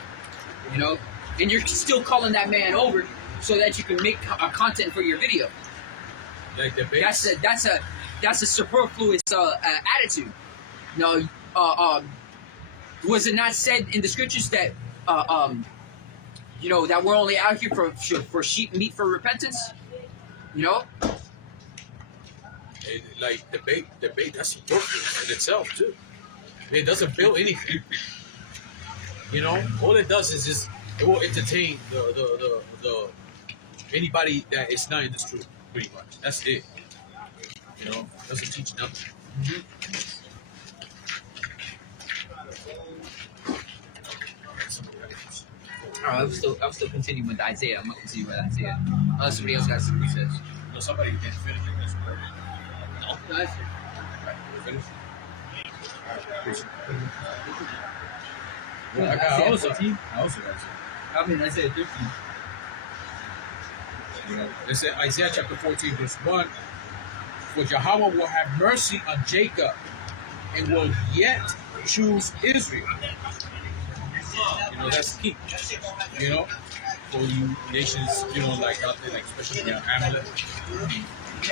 You know. And you're still calling that man over so that you can make a content for your video. Like the that's a superfluous attitude. You know, was it not said in the scriptures that you know, that we're only out here for sheep meat for repentance? You know. Like debate that's superfluous in itself too. It doesn't build anything. You know, all it does is just. It will entertain the anybody that is not in this truth, pretty much. That's it. You know, doesn't teach nothing. I'm still continuing with Isaiah. I'm gonna continue with Isaiah. Unless somebody else got something to say. No, somebody didn't finish it. That's good. No, that's it. Right, finish. Well, I also got it. I mean, Isaiah 15. It said Isaiah chapter 14, verse 1. For Yahawah will have mercy on Jacob and will yet choose Israel. that's key. You know, for you nations, you know, like out there, like especially Amalek.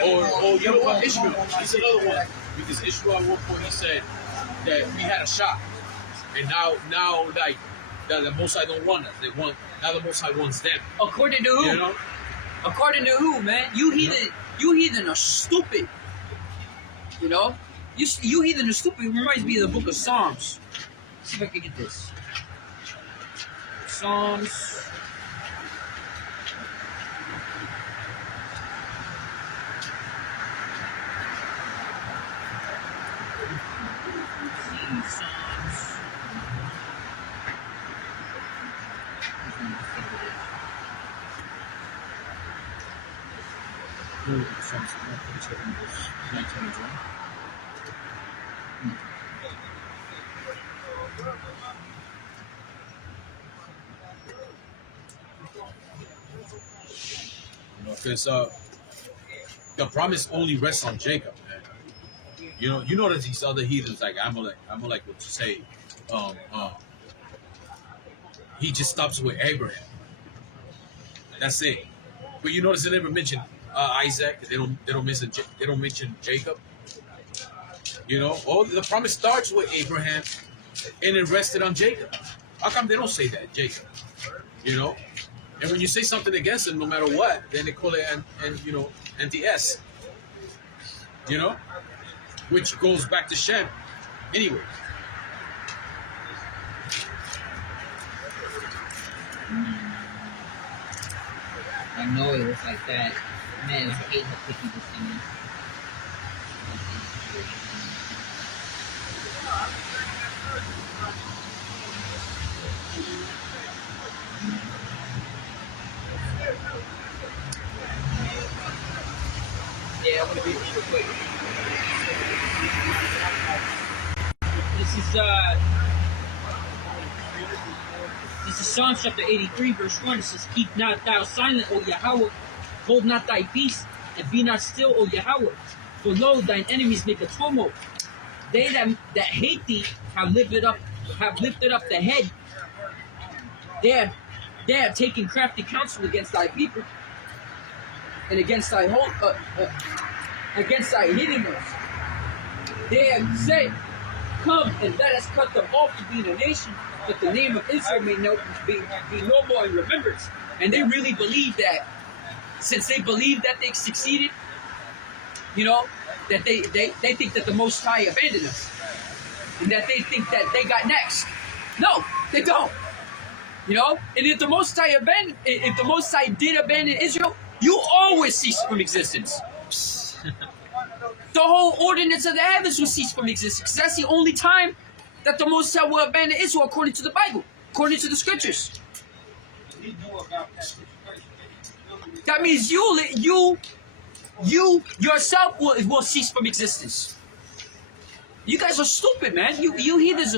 Or you know what, Ishmael. He's another one because Ishmael at one point he said that we had a shot, and now like that the Most High don't want us. They want now the Most High wants them. According to who? You know, According to who, man? You heathen are stupid. You know? You heathen are stupid. It reminds me of the book of Psalms. Let's see if I can get this. Psalms. because the promise only rests on Jacob, man. You know that these other heathens like Amalek would say, he just stops with Abraham. That's it. But you notice they never mention Isaac. They don't mention Jacob. You know, the promise starts with Abraham, and it rested on Jacob. How come they don't say that, Jacob? You know, and when you say something against them, no matter what, then they call it anti-S. You know, which goes back to Shem. Anyway. I know it was like that. Man, I hate how picky this thing is. Yeah, I'm gonna be real quick. This is Psalms chapter 83, verse 1. It says, "Keep not thou silent, O Yahawah, hold not thy peace, and be not still, O Yahawah. For lo, thine enemies make a tumult. They that hate thee have lifted up the head. They have taken crafty counsel against thy people, and against thy hiddenness. They have said, Come and let us cut them off to be a nation, that the name of Israel may be no more in remembrance." And they really believe that, since they believe that they succeeded, you know, that they think that the Most High abandoned us, and that they think that they got next. No, they don't. You know, and if the Most High did abandon Israel, you always cease from existence. The whole ordinance of the heavens will cease from existence, because that's the only time that the Most High will abandon Israel, according to the Bible, according to the scriptures. That means you yourself will cease from existence. You guys are stupid, man. You heathens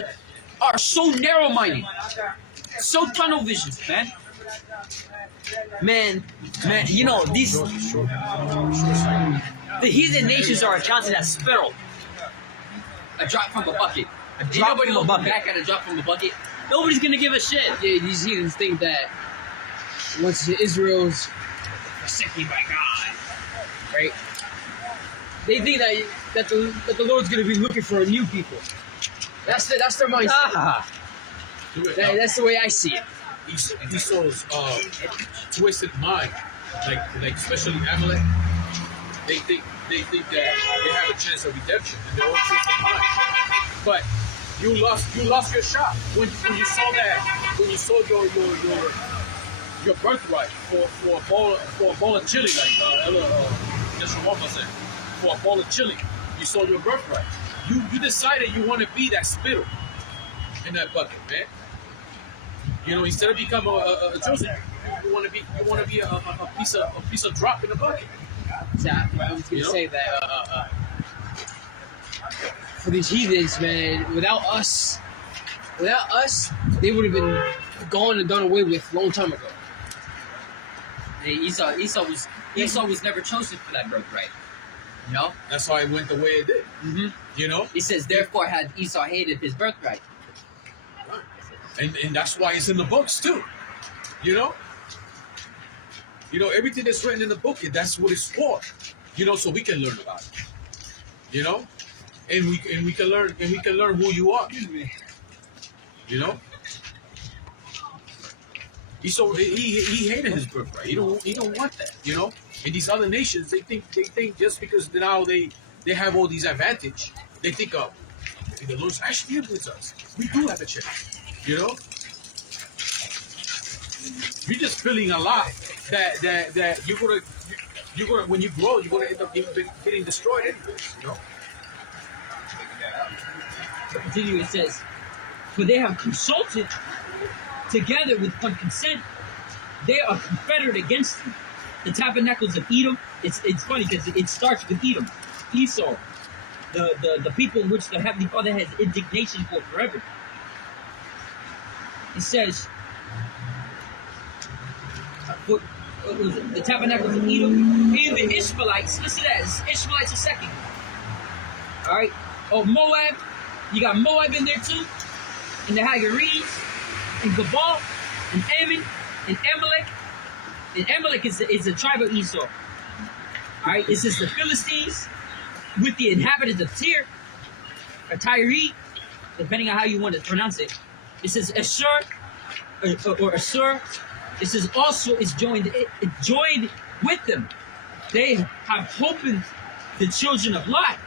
are so narrow-minded, so tunnel vision, man. Man, you know these. The heathen nations are accounted as spittle. A drop from a bucket. A drop from a bucket. Back at a drop from a bucket. Nobody's gonna give a shit. Yeah, these heathens think that once Israel's forsaken by God, right? They think that the Lord's gonna be looking for a new people. That's their mindset. Ah. That's the way I see it. Esau's twisted mind, like especially Amalek, they think that they have a chance of redemption, and they're all twisted mind. But you lost your shot when you saw that, when you saw your birthright for a bowl of chili, like just Roma said, for a bowl of chili, you saw your birthright. You decided you want to be that spittle in that bucket, man. You know, instead of become a Joseph, you want to be a piece of drop in the bucket. So I was gonna say that for these heathens, man, without us, they would have been gone and done away with a long time ago. Hey, Esau was never chosen for that birthright. You know? That's why it went the way it did. Mm-hmm. You know? He says, therefore had Esau hated his birthright. And that's why it's in the books too. You know? Everything that's written in the book, that's what it's for. So we can learn about it. And we can learn who you are. He hated his birthright. He don't want that. And these other nations, they think just because now they have all these advantage, they think the Lord's actually with us. We do have a chance. You're just feeling a lot that you're gonna when you grow, you're gonna end up getting destroyed anyways. Continue, it says, for they have consulted together with one consent, they are confederate against you. The tabernacles of Edom, it's funny because it starts with Edom, Esau, the people in which the Heavenly Father has indignation for forever. It says, the tabernacles of Edom, and the Ishmaelites, listen to that, Ishmaelites are second. Alright, Moab, you got Moab in there too, and the Hagarenes, and Gabal, and Ammon, and Amalek. And Amalek is the tribe of Esau. Alright, it says the Philistines with the inhabitants of Tyre, or Tyre, depending on how you want to pronounce it. It says Ashur, or Assur. It says also is joined with them. They have opened the children of Lot.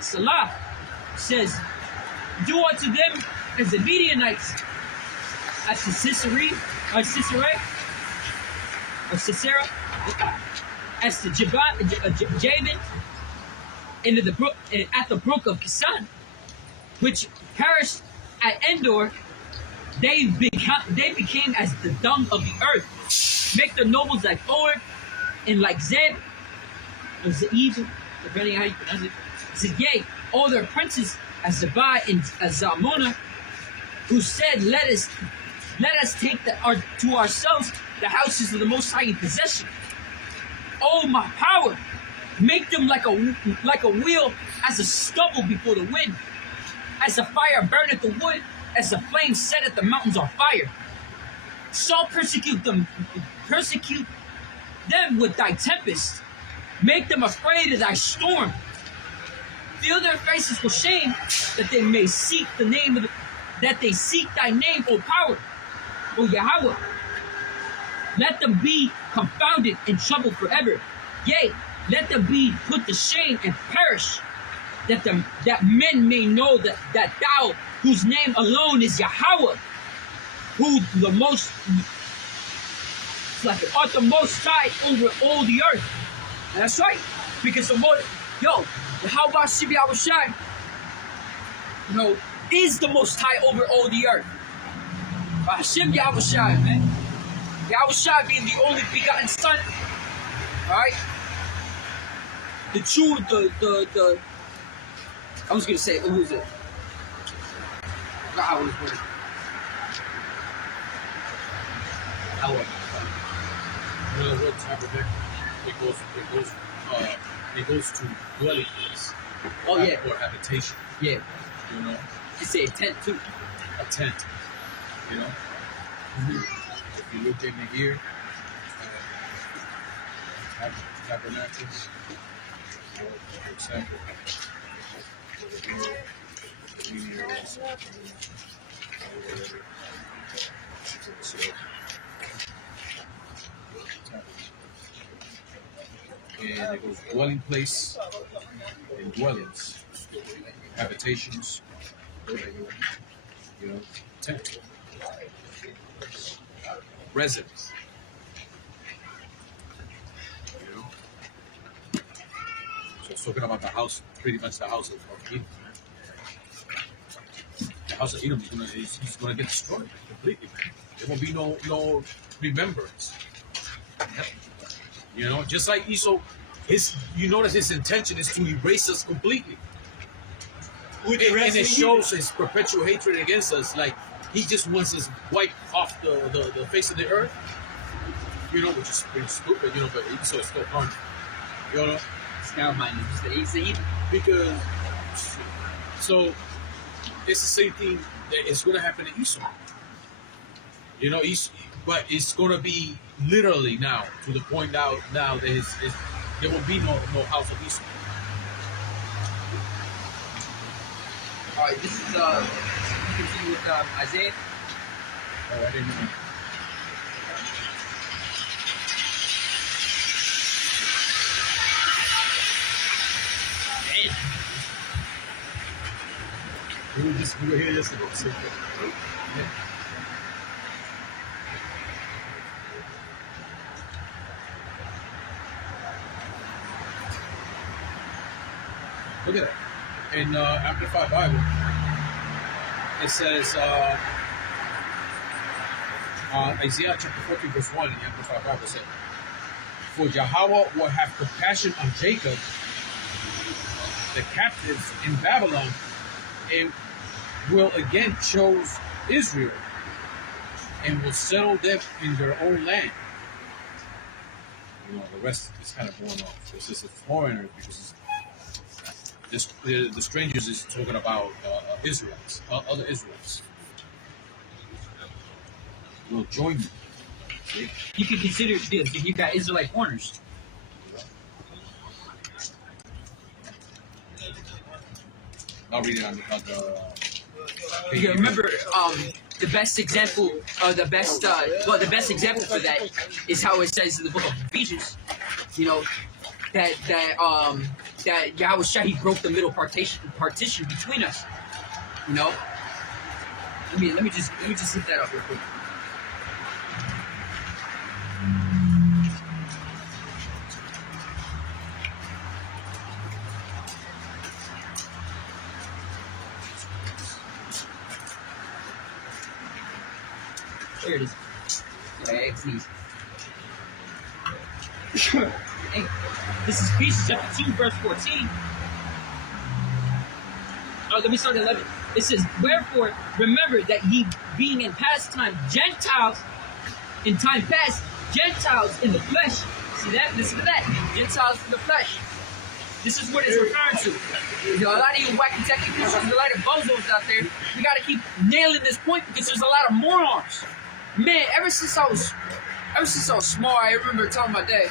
Salah says, do unto them as the Midianites, as the Sisera, as the Jabin, into the brook, at the brook of Kisan, which perished at Endor. They became as the dung of the earth. Make their nobles like Or and like Zeb, or Zeeb, depending on how you pronounce it. It said, yea, all their princes as Zabai and as Zalmona, who said, let us take to ourselves the houses of the Most High in possession. Oh, my power! Make them like a wheel, as a stubble before the wind, as the fire burneth the wood, as the flame setteth the mountains on fire. So persecute them with thy tempest. Make them afraid of thy storm. Fill their faces with shame, that they may seek seek thy name, O power, O Yahawah. Let them be confounded and troubled forever. Yea, let them be put to shame and perish, that men may know that thou, whose name alone is Yahawah, who art the most high over all the earth. And that's right, because YAHAWASHI, is the most high over all the earth. BAHASHAM YAHAWASHI, man. YAHAWASHI being the only begotten Son. Alright? The true, I was gonna say, who is it? I was waiting. What type of it goes to dwelling place. Oh yeah. Or habitation. Yeah. You say a tent too. A tent. If you look in the year, tabernacles, for example, and it goes dwelling place and dwellings, habitations, tent, residence. So it's talking about the house, pretty much the house of Edom. The house of Edom he's gonna get destroyed completely, man. There will be no remembrance. Just like Esau, you notice his intention is to erase us completely. And it shows his perpetual hatred against us. Like he just wants us wiped off the face of the earth. Which is pretty stupid, but Esau is still harmful. It's now reminding me, Because so it's the same thing that is gonna happen to Esau. You know, but it's going to be literally now to the point now that there will be no house of Esau. All right, this is continue with Isaiah. Oh, I didn't know. We were here yesterday. So. Yeah. Look at that. In Amplified Bible, it says, Isaiah chapter 14, verse 1 in the Amplified Bible said, "For Yahawah will have compassion on Jacob, the captives in Babylon, and will again choose Israel, and will settle them in their own land." You know, the rest is kind of going off. This is a foreigner because the strangers is talking about Israelites, other Israelites. Will join you. See? You can consider this if you got Israelite foreigners. I'll read it on the You remember the best example, the best example for that is how it says in the book of Ephesians, you know, that YAHAWASHI broke the middle partition between us. You know, let me just hit that up real quick. There it is. Yeah, please. Hey, this is Ephesians chapter 2, verse 14. Oh, let me start at 11. It says, "Wherefore, remember that ye being in past time Gentiles, in time past, Gentiles in the flesh." See that? Listen to that. Gentiles in the flesh. This is what it's referring to. You know, a lot of you wacky techie Christians, a lot of bozos out there, we gotta keep nailing this point because there's a lot of morons. Man, ever since I was small, I remember telling my dad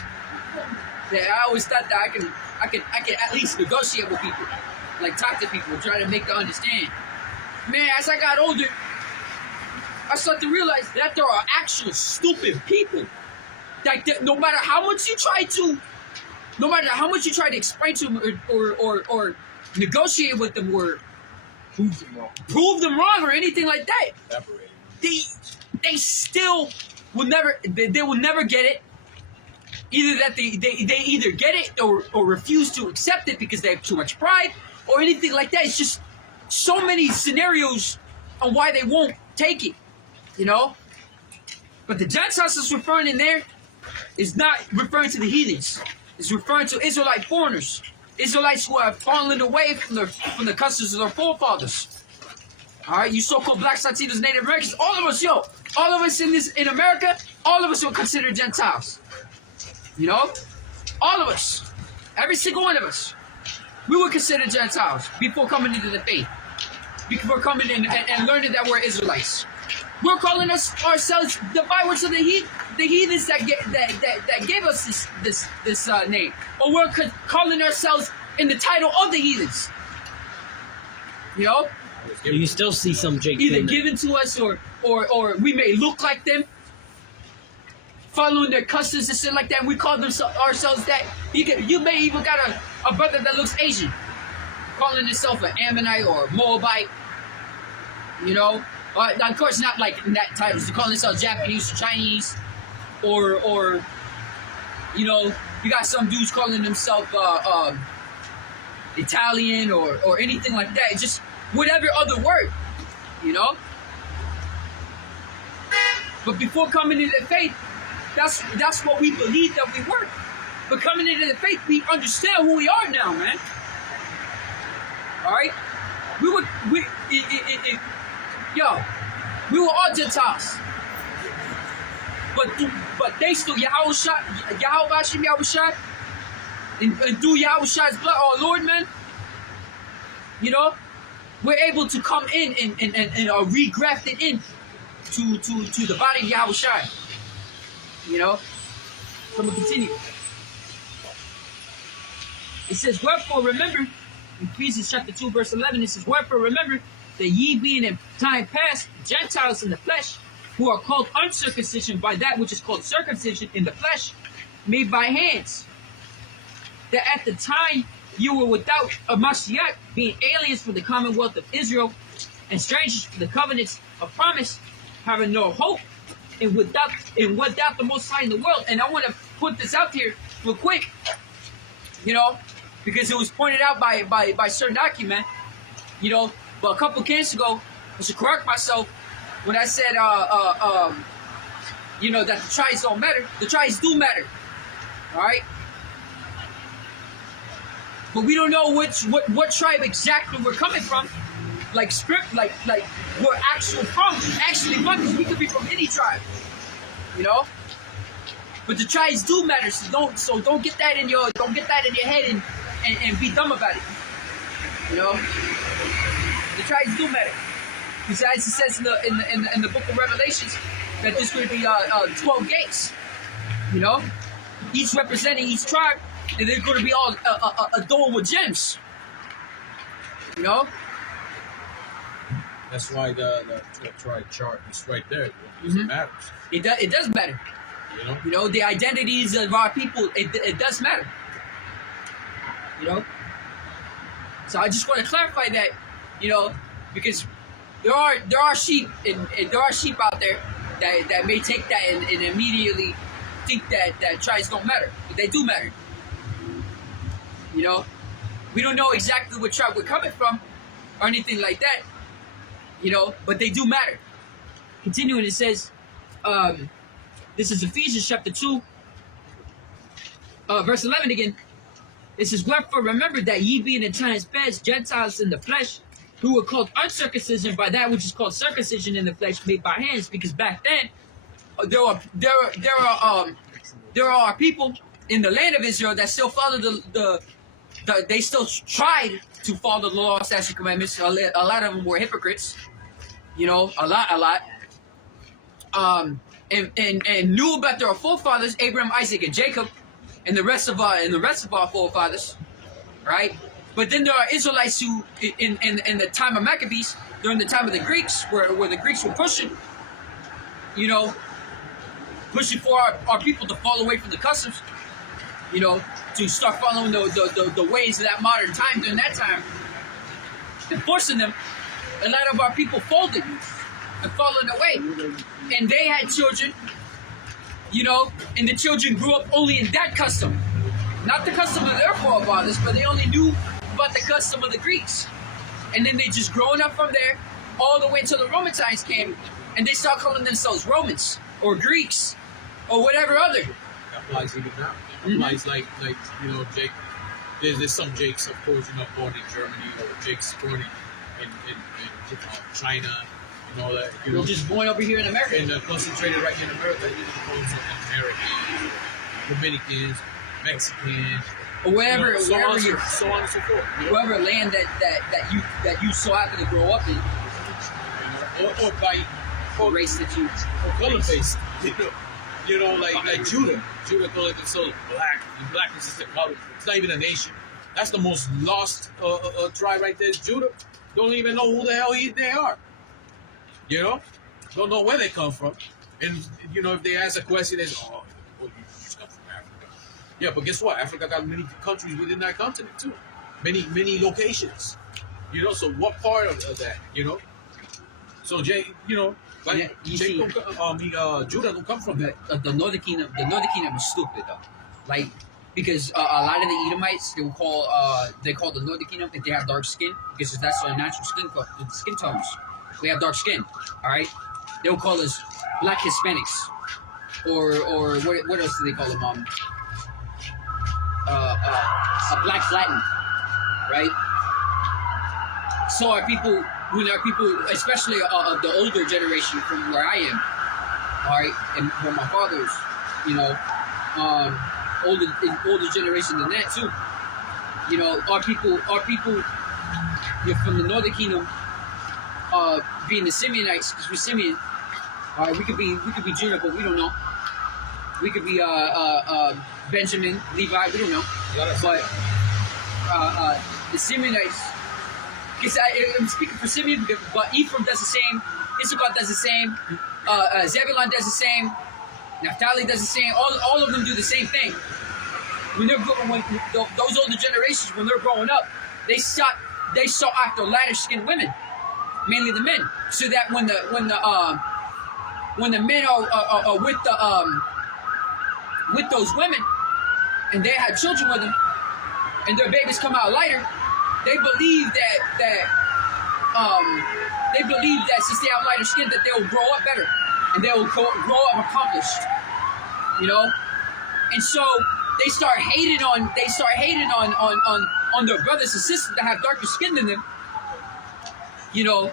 that I always thought that I could at least negotiate with people, like talk to people, try to make them understand. Man, as I got older, I started to realize that there are actual stupid people. Like that, no matter how much you try to explain to them or negotiate with them or prove them wrong or anything like that, they still will never get it. Either that they either get it or refuse to accept it because they have too much pride or anything like that. It's just so many scenarios on why they won't take it, you know. But the Gentiles is referring in there is not referring to the heathens. It's referring to Israelite foreigners, Israelites who have fallen away from the customs of their forefathers. All right, you so-called blacks, Latinos, Native Americans, all of us in America, all of us are considered Gentiles. You know, all of us, every single one of us, we were considered Gentiles before coming into the faith, before coming in and learning that we're Israelites. We're calling ourselves the bywords of the heathens that gave us this name, or we're calling ourselves in the title of the heathens. You know, You still see some Jake either given to us or we may look like them, following their customs and shit like that. We call ourselves that. You may even got a brother that looks Asian, calling himself an Ammonite or Moabite. You know, of course not like in that title. They're calling themselves Japanese or Chinese, or you know, you got some dudes calling themselves Italian or anything like that. It's just whatever other word, you know. But before coming into the faith, that's what we believed that we were. But coming into the faith, we understand who we are now, man. All right, we were all Gentiles, but they still YAHAWASHI, and through YAHAWASHI's blood, our Lord, man. You know, we're able to come in and are regrafted in to the body of Yahawashi. You know? So I'm gonna continue. It says, wherefore remember, in Ephesians chapter 2, verse 11, it says, wherefore remember that ye being in time past Gentiles in the flesh, who are called uncircumcision by that which is called circumcision in the flesh, made by hands, that at the time you were without a Mashiach, being aliens from the commonwealth of Israel, and strangers from the covenants of promise, having no hope, and without the Most High in the world. And I want to put this out here real quick, you know, because it was pointed out by Sir Document, you know, but a couple camps ago, I should correct myself when I said, you know, that the tribes don't matter. The tribes do matter, all right? But we don't know what tribe exactly we're coming from, like script, like we're actually from, because we could be from any tribe, you know. But the tribes do matter, so don't get that in your head and be dumb about it, you know. The tribes do matter. Besides, it says in the book of Revelations that there's going to be 12 gates, you know, each representing each tribe, and they're going to be all adorned with gems, you know. That's why the 12 tribe chart is right there. Because it matters. It does matter. You know, the identities of our people, it does matter. You know. So I just want to clarify that, you know, because there are sheep and there are sheep out there that may take that and immediately think that tribes don't matter, but they do matter. You know, we don't know exactly what tribe we're coming from or anything like that. You know, but they do matter. Continuing, it says, this is Ephesians chapter 2, verse 11 again. It says, wherefore remember that ye being in times past Gentiles in the flesh, who were called uncircumcision by that which is called circumcision in the flesh made by hands, because back then there are people in the land of Israel that still follow they still tried to follow the law, statutes, and commandments. A lot of them were hypocrites, you know, a lot. And knew about their forefathers, Abraham, Isaac, and Jacob, and the rest of our forefathers, right? But then there are Israelites who, in the time of Maccabees, during the time of the Greeks, where the Greeks were pushing, you know, pushing for our people to fall away from the customs, you know, to start following the ways of that modern time during that time, and forcing them. A lot of our people folded and followed away, and they had children, you know, and the children grew up only in that custom, not the custom of their forefathers, but they only knew about the custom of the Greeks. And then they just growing up from there all the way until the Roman times came, and they start calling themselves Romans or Greeks or whatever other. That applies even now. Applies like you know, Jake. There's some Jakes, of course, you know, born in Germany, or Jakes born in China, and all that. You know, just born over here in America. And concentrated right here in America. You know, Americans, Dominicans, Mexicans, or wherever, you know, so on and so forth. You know? Whatever land that you so happen to grow up in, or by race that you color based. You know, like Judah. Judah call themselves black. And black is just a color. It's not even a nation. That's the most lost tribe right there. Judah. Don't even know who the hell they are. You know? Don't know where they come from. And, you know, if they ask a question, it's, you just come from Africa. Yeah, but guess what? Africa got many countries within that continent, too. Many locations. You know, so what part of that, you know? So, you know, like, Judah don't come from that. The Northern Kingdom is stupid, though. Like, because a lot of the Edomites, they call the Northern Kingdom if they have dark skin, because that's their natural skin tones. We have dark skin, all right? They'll call us black Hispanics, or what else do they call them? A black Latin, right? So our people, especially of the older generation from where I am, all right, and from my fathers, you know, older generation than that too. You know, our people from the Northern Kingdom, being the Simeonites, because we're Simeon, All right, we could be Judah, but we don't know. We could be Benjamin, Levi, we don't know. But the Simeonites, because I'm speaking for Simeon, but Ephraim does the same, Issachar does the same, Zebulun does the same, Naphtali does the same. All of them do the same thing. When those older generations, when they're growing up, they sought after lighter skinned women, mainly the men, so that when the men are with those women, and they had children with them, and their babies come out lighter, they believe that since they have lighter skin, that they will grow up better, and they will grow up accomplished, you know. And so they start hating on their brothers and sisters that have darker skin than them, you know.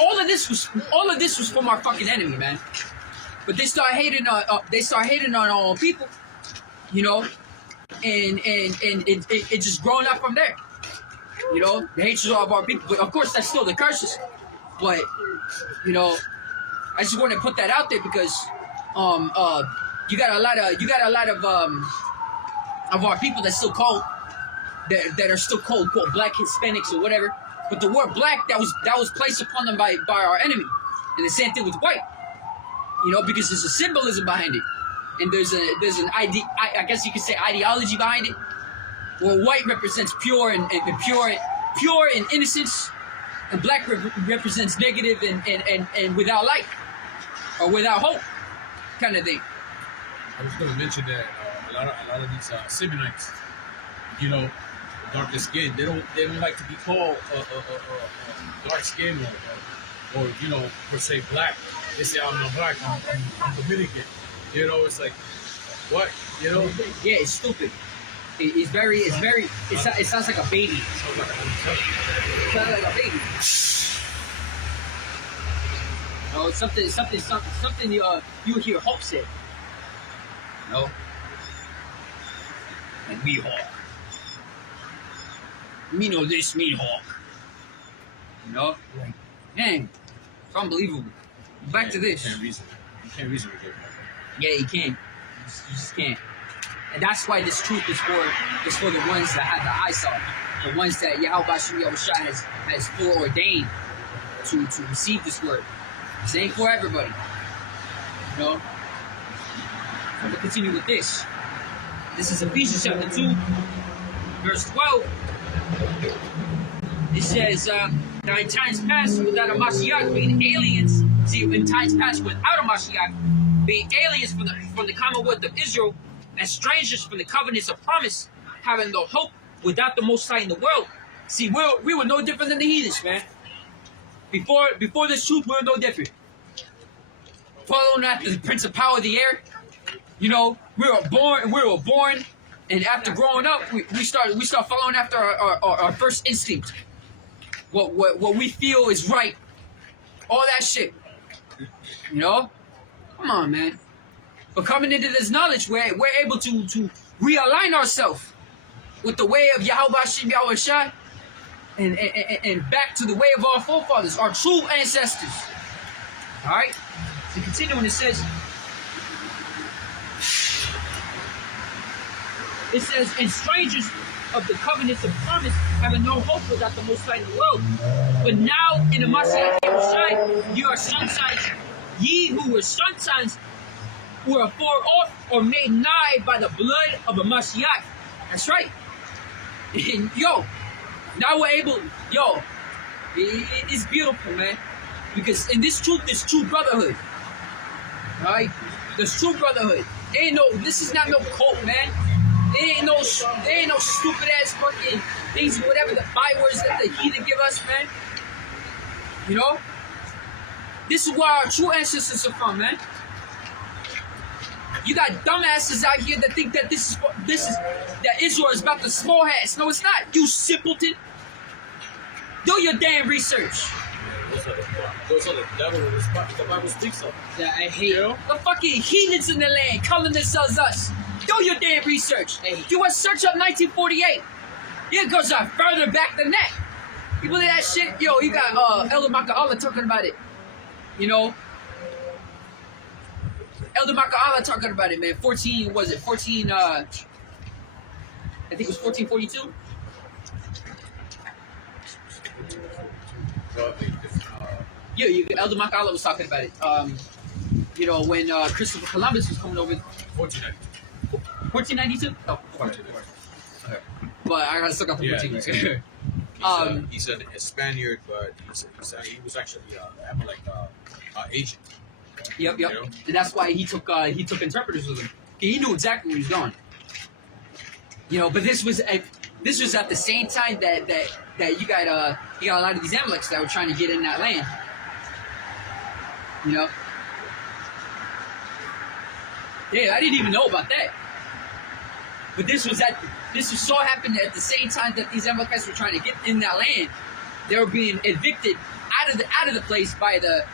All of this was from our fucking enemy, man. But they start hating on our own people, you know, and it just growing up from there, you know, the hatred of our people. But of course, that's still the curses. But you know, I just want to put that out there because you got a lot of our people that's still called that are still called quote black Hispanics or whatever. But the word black that was placed upon them by our enemy, and the same thing with white, you know, because there's a symbolism behind it, and there's an I guess you could say ideology behind it. Where white represents pure and innocence, and black represents negative and without light or without hope, kind of thing. I was going to mention that a lot of these Simeonites, you know, darker skin, they don't like to be called dark skin or you know, per se black. They say I'm not black, I'm Dominican. You know, it's like what, you know? Yeah, it's stupid. It sounds like a baby. It sounds like a baby. Oh, something you hear Hope say. No. And me Hawk. Me know this, me Hawk. You know? Like, dang. It's unbelievable. Back to this. You can't reason with it. Yeah, you can't. You just can't. And that's why this truth is for the ones that have the eyesight, the ones that YAHAWASHI has foreordained to receive this word. This ain't for everybody. You know? I'm going to continue with this. This is Ephesians chapter 2, verse 12. It says, now in times past, without a Mashiach, being aliens, see, in times past, without a Mashiach, being aliens from the commonwealth of Israel, and strangers from the covenants of promise, having no hope without the Most High in the world. See, we were no different than the heathens, man. Before this truth, we were no different. Following after the prince of power of the air, you know, we were born, and after growing up, we start following after our first instinct. What we feel is right. All that shit. You know? Come on, man. But coming into this knowledge, we're able to realign ourselves with the way of YAHAWASHI and back to the way of our forefathers, our true ancestors. Alright? So continuing, it says, and strangers of the covenants of promise, having no hope without the Most High in the world. But now in the Mashiach YAHAWASHI, you are sons, ye who were sons, who are far off or made nigh by the blood of a Mashiach. That's right. And yo, now we're able, it's beautiful, man. Because in this truth, there's true brotherhood. Alright? There's true brotherhood. This is not no cult, man. There ain't no stupid ass fucking things, whatever the bywords that the heathen give us, man. You know? This is where our true ancestors are from, man. You got dumbasses out here that think that that Israel is about the small hats. No, it's not. You simpleton. Do your damn research. Those are the devil. The Bible speaks of. Yeah, I hate the fucking heathens in the land calling themselves us. Do your damn research. You want to search up 1948? It goes further back than that. You believe that shit? Yo, you got Elder Maka'Allah talking about it. You know, Elder Maka'ala talking about it, man. 14, was it 14, I think it was 1442? Yeah, Elder Maka'ala was talking about it. You know, when Christopher Columbus was coming over. 1492? Oh, sorry. But I gotta suck up the 14. He said a Spaniard, but he was actually like Asian. Yep. You know? And that's why he took interpreters with him. He knew exactly where he was going. You know, but this was at the same time that you got a lot of these Amalekites that were trying to get in that land. You know? Yeah, I didn't even know about that. But this was so happened at the same time that these Amalekites were trying to get in that land. They were being evicted out of the place by the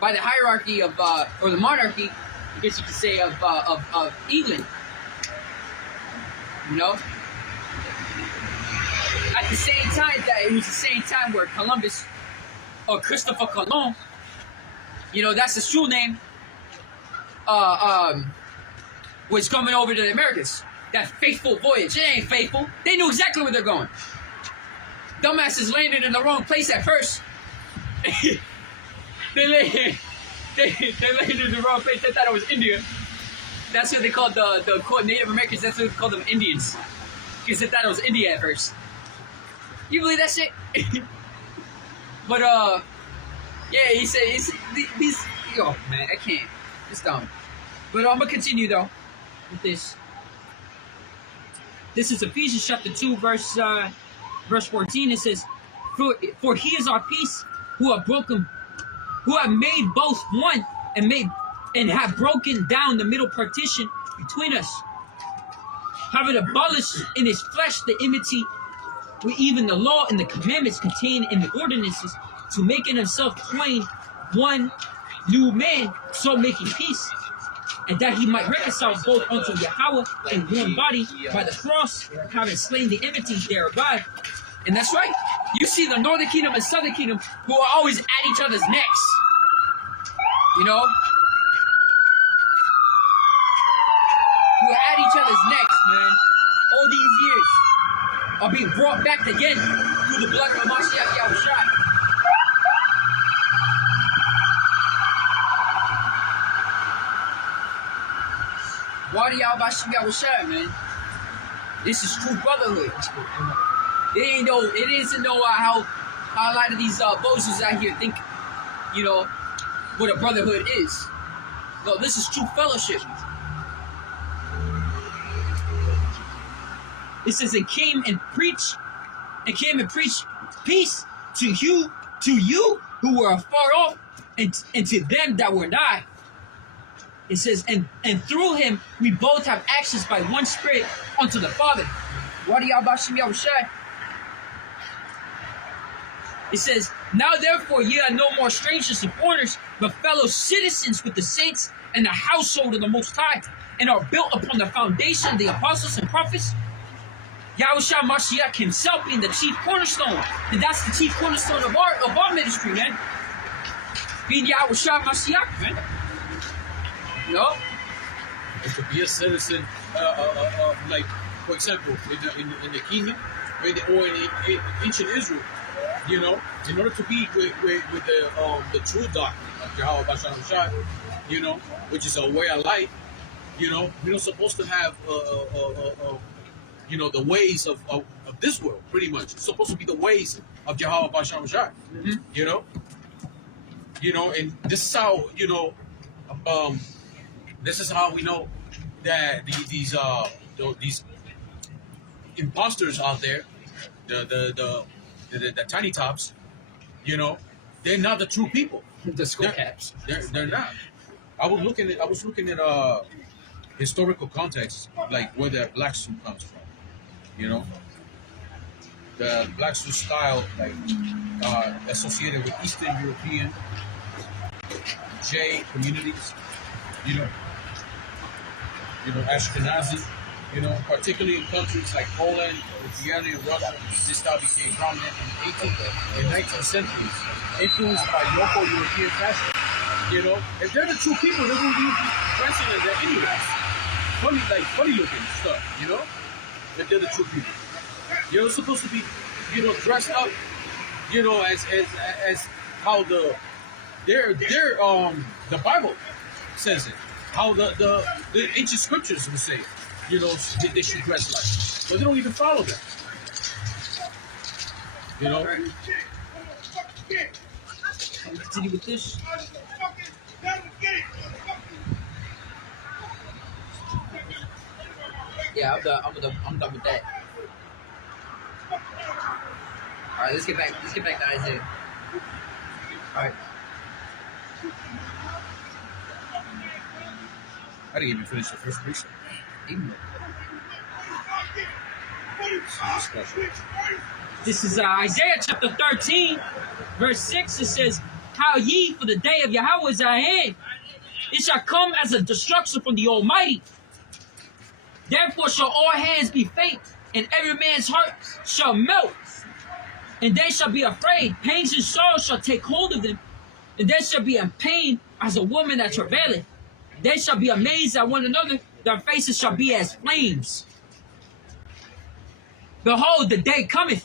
hierarchy of or the monarchy, I guess you could say, of England. You know? At the same time it was the same time where Columbus, or Christopher Colon, you know, that's his true name, was coming over to the Americas. That faithful voyage. It ain't faithful. They knew exactly where they're going. Dumbasses landed in the wrong place at first. They landed in the wrong place. They thought it was India. That's what they called the Native Americans. That's what they called them, Indians. Because they thought it was India at first. You believe that shit? But yeah, he said these. Oh man, I can't. It's dumb. But I'm gonna continue though with this. This is Ephesians chapter 2, verse 14. It says, "For he is our peace, who have made both one, and have broken down the middle partition between us, having abolished in his flesh the enmity with even the law and the commandments contained in the ordinances, to make in himself twain one new man, so making peace, and that he might reconcile both unto Yahawah in one body by the cross, having slain the enmity thereby." And that's right. You see the northern kingdom and southern kingdom who are always at each other's necks. You know? Who are at each other's necks, man. All these years are being brought back again through the blood of Mashiach Yahushua. YAHAWASHI Yahushua, man. This is true brotherhood. It isn't how a lot of these bozos out here think, you know, what a brotherhood is. No, this is true fellowship. It says, "And came and preached peace to you who were afar off, and to them that were nigh." It says, and through him we both have access by one Spirit unto the Father. It says, "Now therefore ye are no more strangers and foreigners, but fellow citizens with the saints and the household of the Most High, and are built upon the foundation of the apostles and prophets, Yahushua Mashiach himself being the chief cornerstone." And that's the chief cornerstone of our ministry, man. Being Yahushua Mashiach, man. You know? And to be a citizen, like, for example, in the kingdom, or in ancient Israel, you know, in order to be with the true doctrine of YAHAWAH, you know, which is a way of life, you know, we're not supposed to have, you know, the ways of this world, pretty much. It's supposed to be the ways of YAHAWAH, Mm-hmm. you know? You know, and this is how, you know, this is how we know that these imposters out there, the tiny tops, you know, they're not the true people. The skull caps. They're not. I was looking at historical context, like where the black suit comes from. You know, the black suit style, like associated with Eastern European J communities. You know, Ashkenazi. You know, particularly in countries like Poland, Lithuania, and Russia, this style became prominent in the 18th and 19th centuries, influenced by local European fashion. You know, if they're the true people, they won't be dressing like that anyways. Funny looking stuff, you know? If they're the true people. You're supposed to be, you know, dressed up, you know, as how the Bible says it. How the ancient scriptures would say, you know, they should dress like. But they don't even follow that. You know? Continue with this. Yeah, I'm done with that. All right, let's get back to Isaiah. All right. I didn't even finish the first piece. This is Isaiah chapter 13, verse 6. It says, "How ye, for the day of Yahawah is at hand. It shall come as a destruction from the Almighty. Therefore shall all hands be faint, and every man's heart shall melt. And they shall be afraid. Pains and sorrows shall take hold of them. And they shall be in pain as a woman that travaileth. They shall be amazed at one another. Their faces shall be as flames. Behold, the day cometh,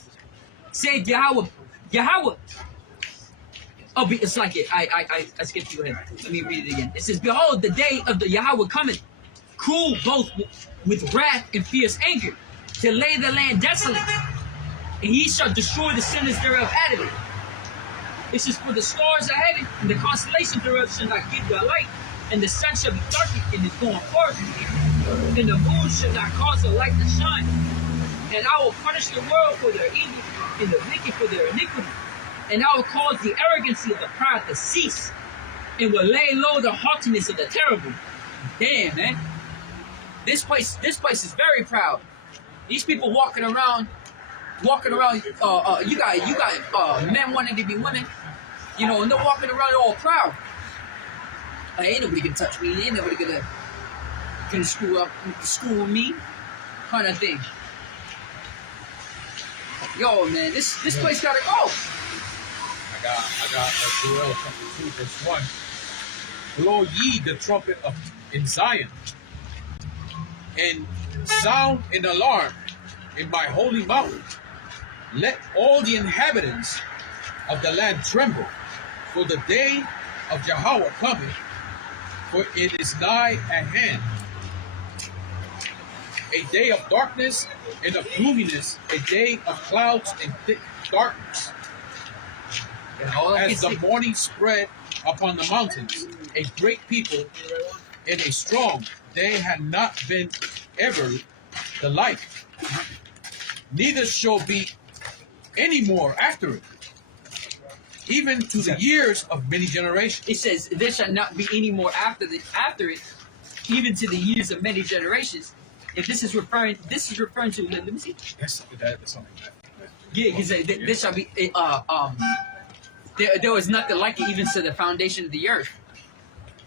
saith Yahawah." Yahawah. Oh, it's like it. I skipped you ahead. Let me read it again. It says, "Behold, the day of the Yahawah cometh, cruel both with wrath and fierce anger, to lay the land desolate. And he shall destroy the sinners thereof out of it. This is for the stars of heaven, and the constellations thereof shall not give their light, and the sun shall be darkened in its going forth, and the moon shall not cause the light to shine. And I will punish the world for their evil, and the wicked for their iniquity. And I will cause the arrogancy of the proud to cease, and will lay low the haughtiness of the terrible." Damn, man. This place is very proud. These people walking around. You got men wanting to be women, you know, and they're walking around all proud. Like, ain't nobody gonna touch me. Ain't nobody gonna screw me, kind of thing. Yo, man, this place gotta go. I got Joel chapter 2, verse 1. "Blow ye the trumpet in Zion, and sound an alarm in my holy mountain. Let all the inhabitants of the land tremble, for the day of Yahawah cometh, for it is nigh at hand. A day of darkness and of gloominess, a day of clouds and thick darkness. As the morning spread upon the mountains, a great people and a strong, they had not been ever the like. Neither shall be any more after it, even to the years of many generations." It says there shall not be any more after it, even to the years of many generations. If this is referring to, let me see. That's something like that. Yeah, because there shall be there was nothing like it even to the foundation of the earth.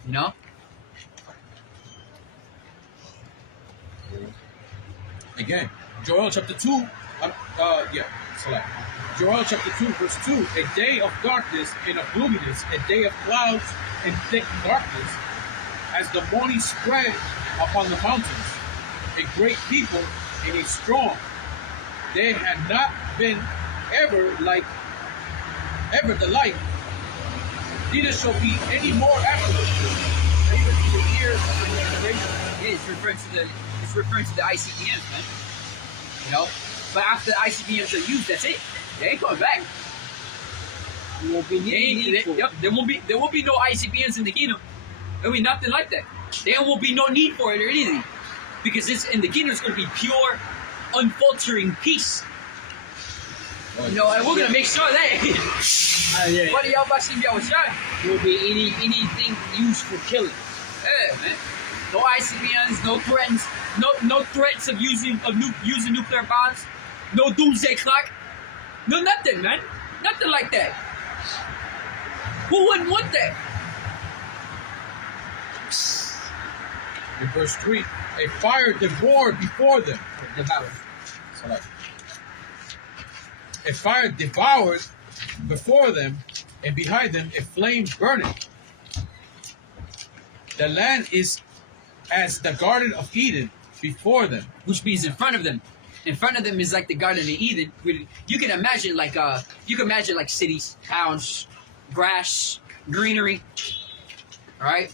You know. Again, Joel chapter 2. Select. Joel chapter 2, verse 2. "A day of darkness and of gloominess, a day of clouds and thick darkness, as the morning spread upon the mountains. A great people and a strong. They had not been ever the like. Neither shall be any more afterwards, even to the years of the generation." Yeah, it's referring to the ICBMs, man. You know, but after the ICBMs are used, that's it. They ain't coming back. There won't be There won't be no ICBMs in the kingdom. There'll be nothing like that. There won't be no need for it or anything, because it's in the kingdom. It's going to be pure, unfaltering peace. You know, and we're gonna make sure that. What do YAHAWASHI There will be anything used for killing. Yeah, man. No ICBMs, no threats of using nuclear bombs, no doomsday clock, no nothing, man. Nothing like that. Who wouldn't want that? In verse 3, "A fire devoured before them." Select. "A fire devoured before them, and behind them a flame burning. The land is as the Garden of Eden before them. which means in front of them. In front of them is like the Garden of Eden. You can imagine like cities, towns, grass, greenery. All right.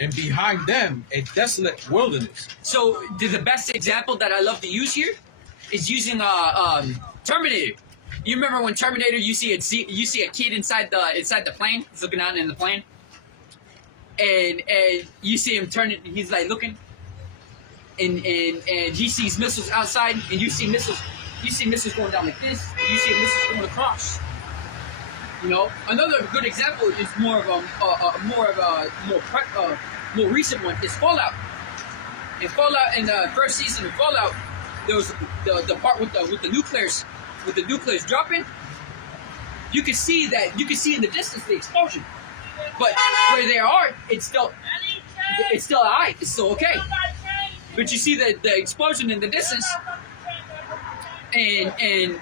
And behind them, a desolate wilderness. So the best example that I love to use here is using Terminator. You remember when Terminator, you see a kid inside the plane. He's looking out in the plane, and you see him turning. He's like looking, and he sees missiles outside, and you see missiles. You see missiles going down like this. And you see missiles going across. You know, another good example is more recent one is Fallout. In Fallout, in the first season of Fallout, there was the part with the nuclears dropping. You can see in the distance the explosion, but where they are, it's still alright. It's still okay. But you see the explosion in the distance, and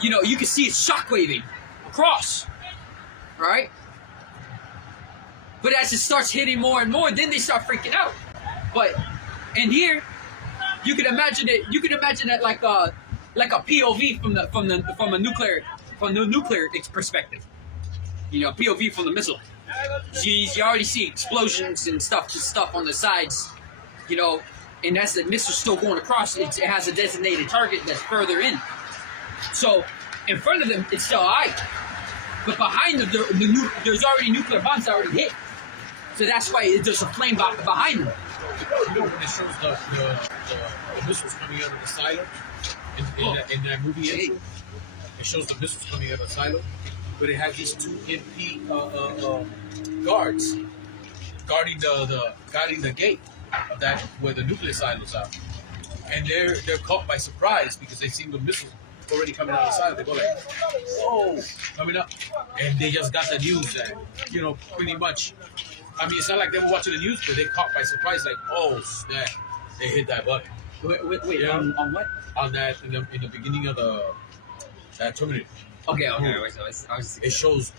you know you can see it shockwaving across, right? But as it starts hitting more and more, then they start freaking out. But in here, you can imagine it. You can imagine it like a POV from the nuclear perspective. You know, POV from the missile. You already see explosions and stuff on the sides. You know, and as the missile's still going across, it has a designated target that's further in. So in front of them, it's still alright. But behind them, there's already nuclear bombs that already hit. So that's why there's a flame behind them. You know when it shows the missiles coming out of the silo in that movie intro? It shows the missiles coming out of the silo, but it has these two MP guards guarding the gate of that where the nuclear silos are, and they're caught by surprise because they see the missiles already coming out of the silo. They go like, "Oh, coming up," and they just got the news that, you know, pretty much. I mean, it's not like they were watching the news, but they caught by surprise, like, "Oh snap!" They hit that button. Wait, Yeah. on what? On that in the beginning of that Terminator. Okay. It shows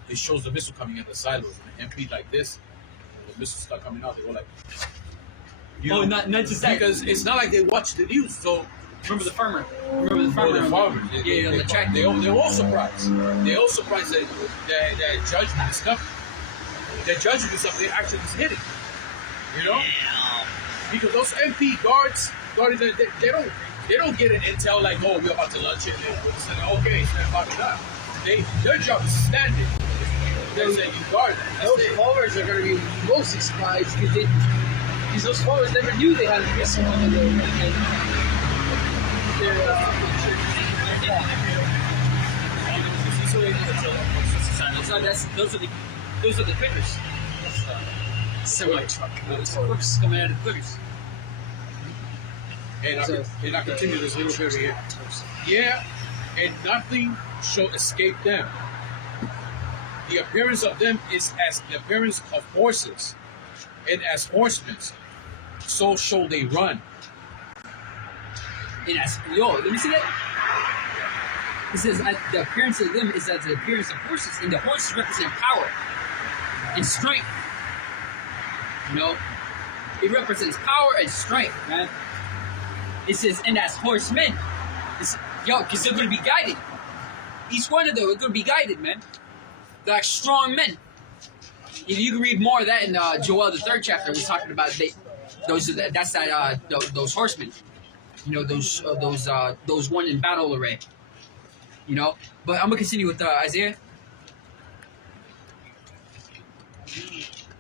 the missile coming out of the silos, and MP like this. The missiles start coming out. They go like, you know, not just that. because it's not like they watch the news. So Remember the farmer. Oh, the farmer. Yeah, the track. They're all surprised. They're all surprised that judgment is coming. That judgment is something actually is hitting. You know? Because those MP guards, they don't get an intel like, oh, we're about to launch it. And okay, it's about to die. Their job is standing. They're saying you guard that. Those followers are going to be most surprised because those followers never knew they had a missile on the So those are the critters. Semi truck. Those hooks coming out of the critters. And I continue this little bit here. Yeah, and nothing shall escape them. The appearance of them is as the appearance of horses, and as horsemen, so shall they run. And as let me see that. It says the appearance of them is as the appearance of horses, and the horses represent power and strength. You know, it represents power and strength, man. It says, and as horsemen, because they're going to be guided. Each one of them are going to be guided, man. They're like strong men. You can read more of that in Joel, the 3rd chapter. We're talking about those horsemen. You know, those one in battle array. You know, but I'm gonna continue with Isaiah.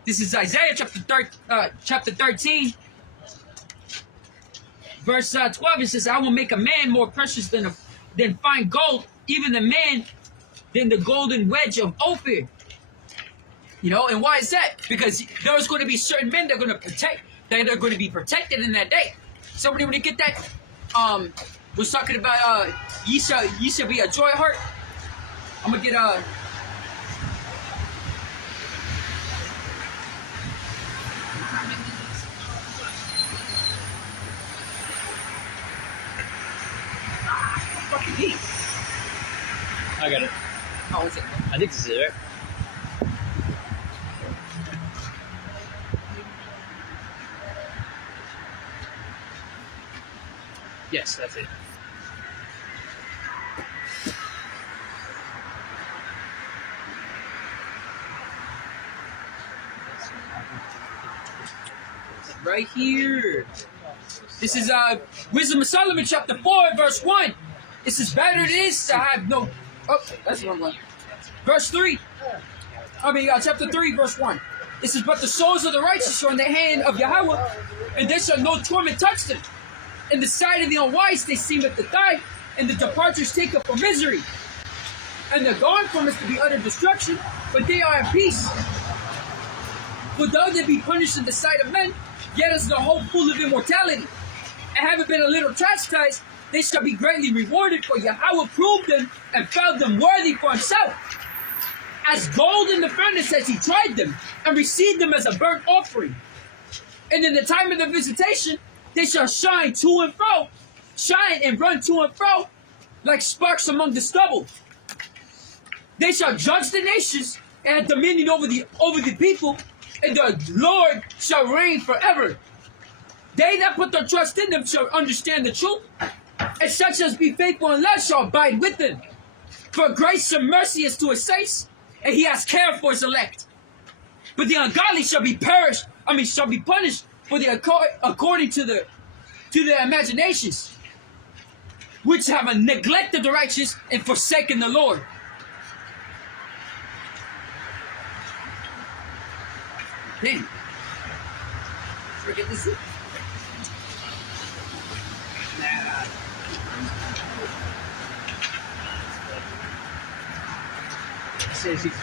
This is Isaiah chapter 13, verse 12. It says, "I will make a man more precious than fine gold, even the man than the golden wedge of Ophir." You know, and why is that? Because there's going to be certain men that are going to be protected in that day. Somebody want to get that? Was talking about ye shall be a joy heart. I'm gonna get fucking deep. I got it. Oh, is it? I think this is it, right? Yes, that's it. Right here. This is Wisdom of Solomon, chapter 4, verse 1. It says, better it is to have no... Oh, that's the wrong one. Verse 3. Chapter 3, verse 1. It says, but the souls of the righteous are in the hand of Yahweh, and there shall no torment touch them. In the sight of the unwise they seemeth to die, and the departures take up for misery. And they're gone from us to be utter destruction, but they are at peace. For though they be punished in the sight of men, yet as the hope full of immortality, and having been a little chastised, they shall be greatly rewarded, for Yahweh proved them and found them worthy for himself. As gold in the furnace as he tried them, and received them as a burnt offering. And in the time of their visitation, they shall shine to and fro, shine and run to and fro, like sparks among the stubble. They shall judge the nations, and have dominion over the people, and the Lord shall reign forever. They that put their trust in them shall understand the truth, and such as be faithful in love shall abide with them. For grace and mercy is to his saints, and he has care for his elect. But the ungodly shall be punished for according to their imaginations, which have neglected the righteous and forsaken the Lord. Damn. Forget this. Nah. Says he's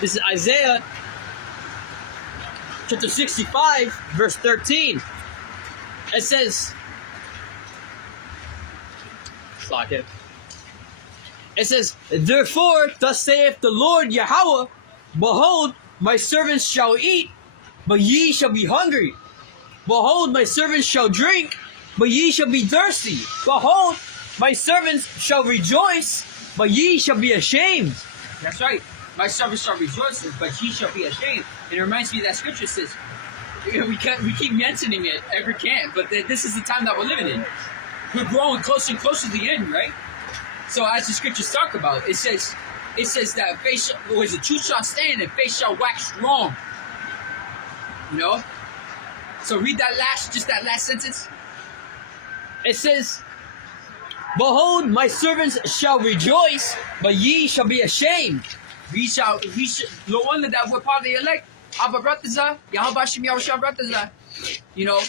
This is Isaiah chapter 65, verse 13. It says, therefore, thus saith the Lord Yahweh, behold, my servants shall eat, but ye shall be hungry. Behold, my servants shall drink, but ye shall be thirsty. Behold, my servants shall rejoice, but ye shall be ashamed. That's right. My servants shall rejoice, but ye shall be ashamed. And it reminds me of that scripture says, we keep mentioning it every camp, but this is the time that we're living in. We're growing closer and closer to the end, right? So as the scriptures talk about, it says that faith the truth shall stand and faith shall wax strong. You know? So read that last sentence. It says, behold, my servants shall rejoice, but ye shall be ashamed. We shall, no wonder that we're part of the elect. YAHAWASHI, YAHAWASHI. You know,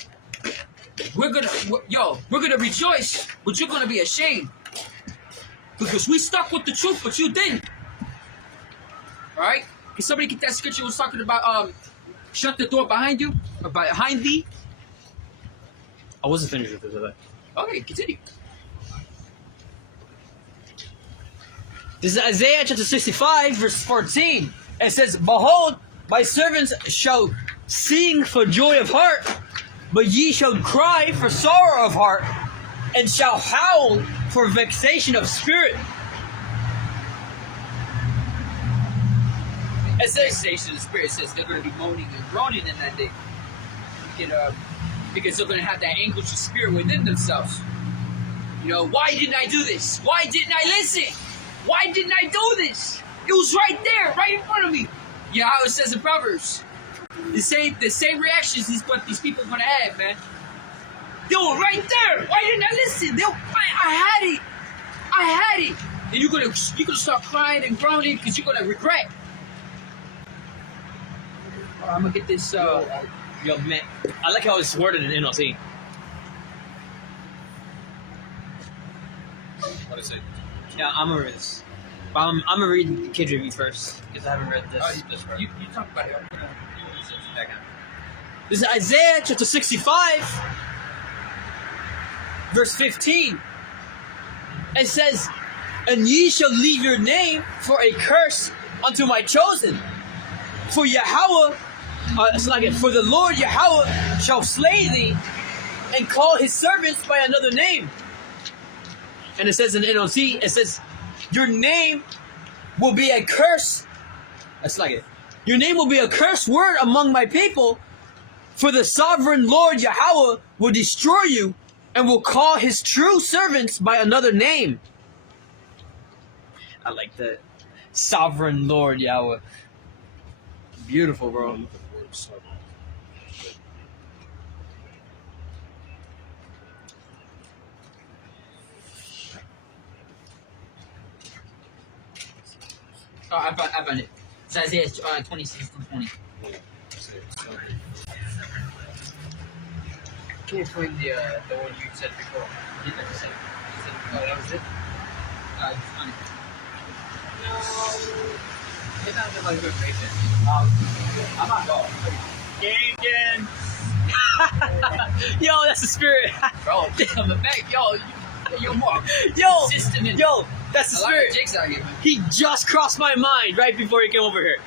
we're gonna rejoice, but you're gonna be ashamed. Because we stuck with the truth, but you didn't. Alright? Can somebody get that scripture was talking about shut the door behind you? Or behind thee? I wasn't finished with this, was I? Okay, continue. This is Isaiah chapter 65, verse 14. It says, behold, my servants shall sing for joy of heart, but ye shall cry for sorrow of heart, and shall howl for vexation of spirit. It says vexation of spirit. It says they're going to be moaning and groaning in that day. Because they're going to have that anguish of spirit within themselves. You know, why didn't I do this? Why didn't I listen? Why didn't I do this? It was right there, right in front of me. You know how it says in Proverbs. The same reactions these people are going to have, man. They were right there. Why didn't I listen? I had it. And you're gonna start crying and groaning because you're gonna regret. I'm gonna get this. Yo, man, I like how it's worded in NLT. What is it? Yeah, I'm gonna read this. I'm gonna read KJV first because I haven't read this. You talk about it. This is Isaiah chapter 65, verse 15. It says, and ye shall leave your name for a curse unto my chosen. For Yahweh, for the Lord Yahweh shall slay thee and call his servants by another name. And it says in NLT, it says, your name will be a curse. That's like it. Your name will be a curse word among my people, For the sovereign Lord Yahweh will destroy you and will call his true servants by another name. I like that. Sovereign Lord Yahweh. Beautiful, bro. Oh, I found it. It's Isaiah 26-20. Can you find the one you said before? You never said. Oh, that was it? I found it. No. It's not like good patient. I'm not going. Gang. Yo, that's the spirit. Bro, coming back. Yo, more Yo, consistent and that's the a lot of spirit. jigs out here, man. He just crossed my mind right before he came over here.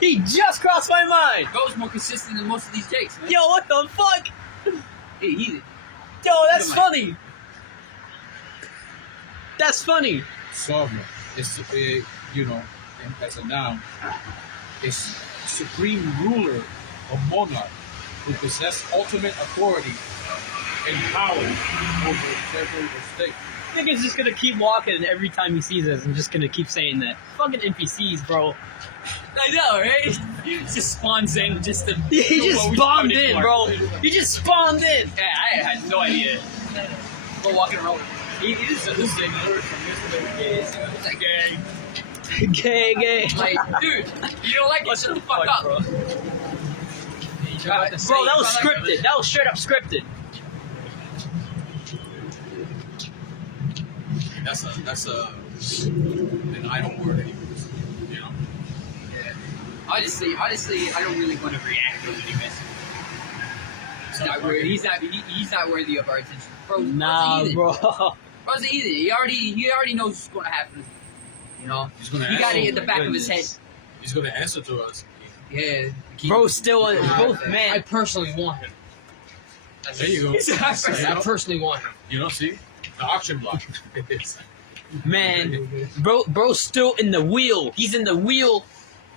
He just crossed my mind. Bro's more consistent than most of these jigs, man. Yo, what the fuck? Hey, easy. Yo, that's funny. That's funny. Sovereign. It's as a noun, is supreme ruler or monarch who possess ultimate authority and power over several states. Nigga's just gonna keep walking, and every time he sees us, I'm just gonna keep saying that. Fucking NPCs, bro. I know, right? He just spawns in just to. He do just what we spawned started in, for. bro. He just spawned in. Yeah, I had no idea. Go walking around. He is the same word from yesterday. It's like, gang. Gay. Like, dude, you don't like it? Shut the fuck up. bro. You try to say Bro, that you was don't like scripted. That was straight up scripted. That's an idle word, anyways. You know. Yeah. Honestly, I don't really want to react to it anyways. He's not worthy of our attention, bro. Nah, bro. Bro's an idiot. He already knows what's going to happen. You know, He's gonna he got it answer. in the back of his head. He's gonna answer to us. Yeah, Bro, still both I man. personally want him. There you go. I personally want him. You know, see the auction block. Man, bro's still in the wheel. He's in the wheel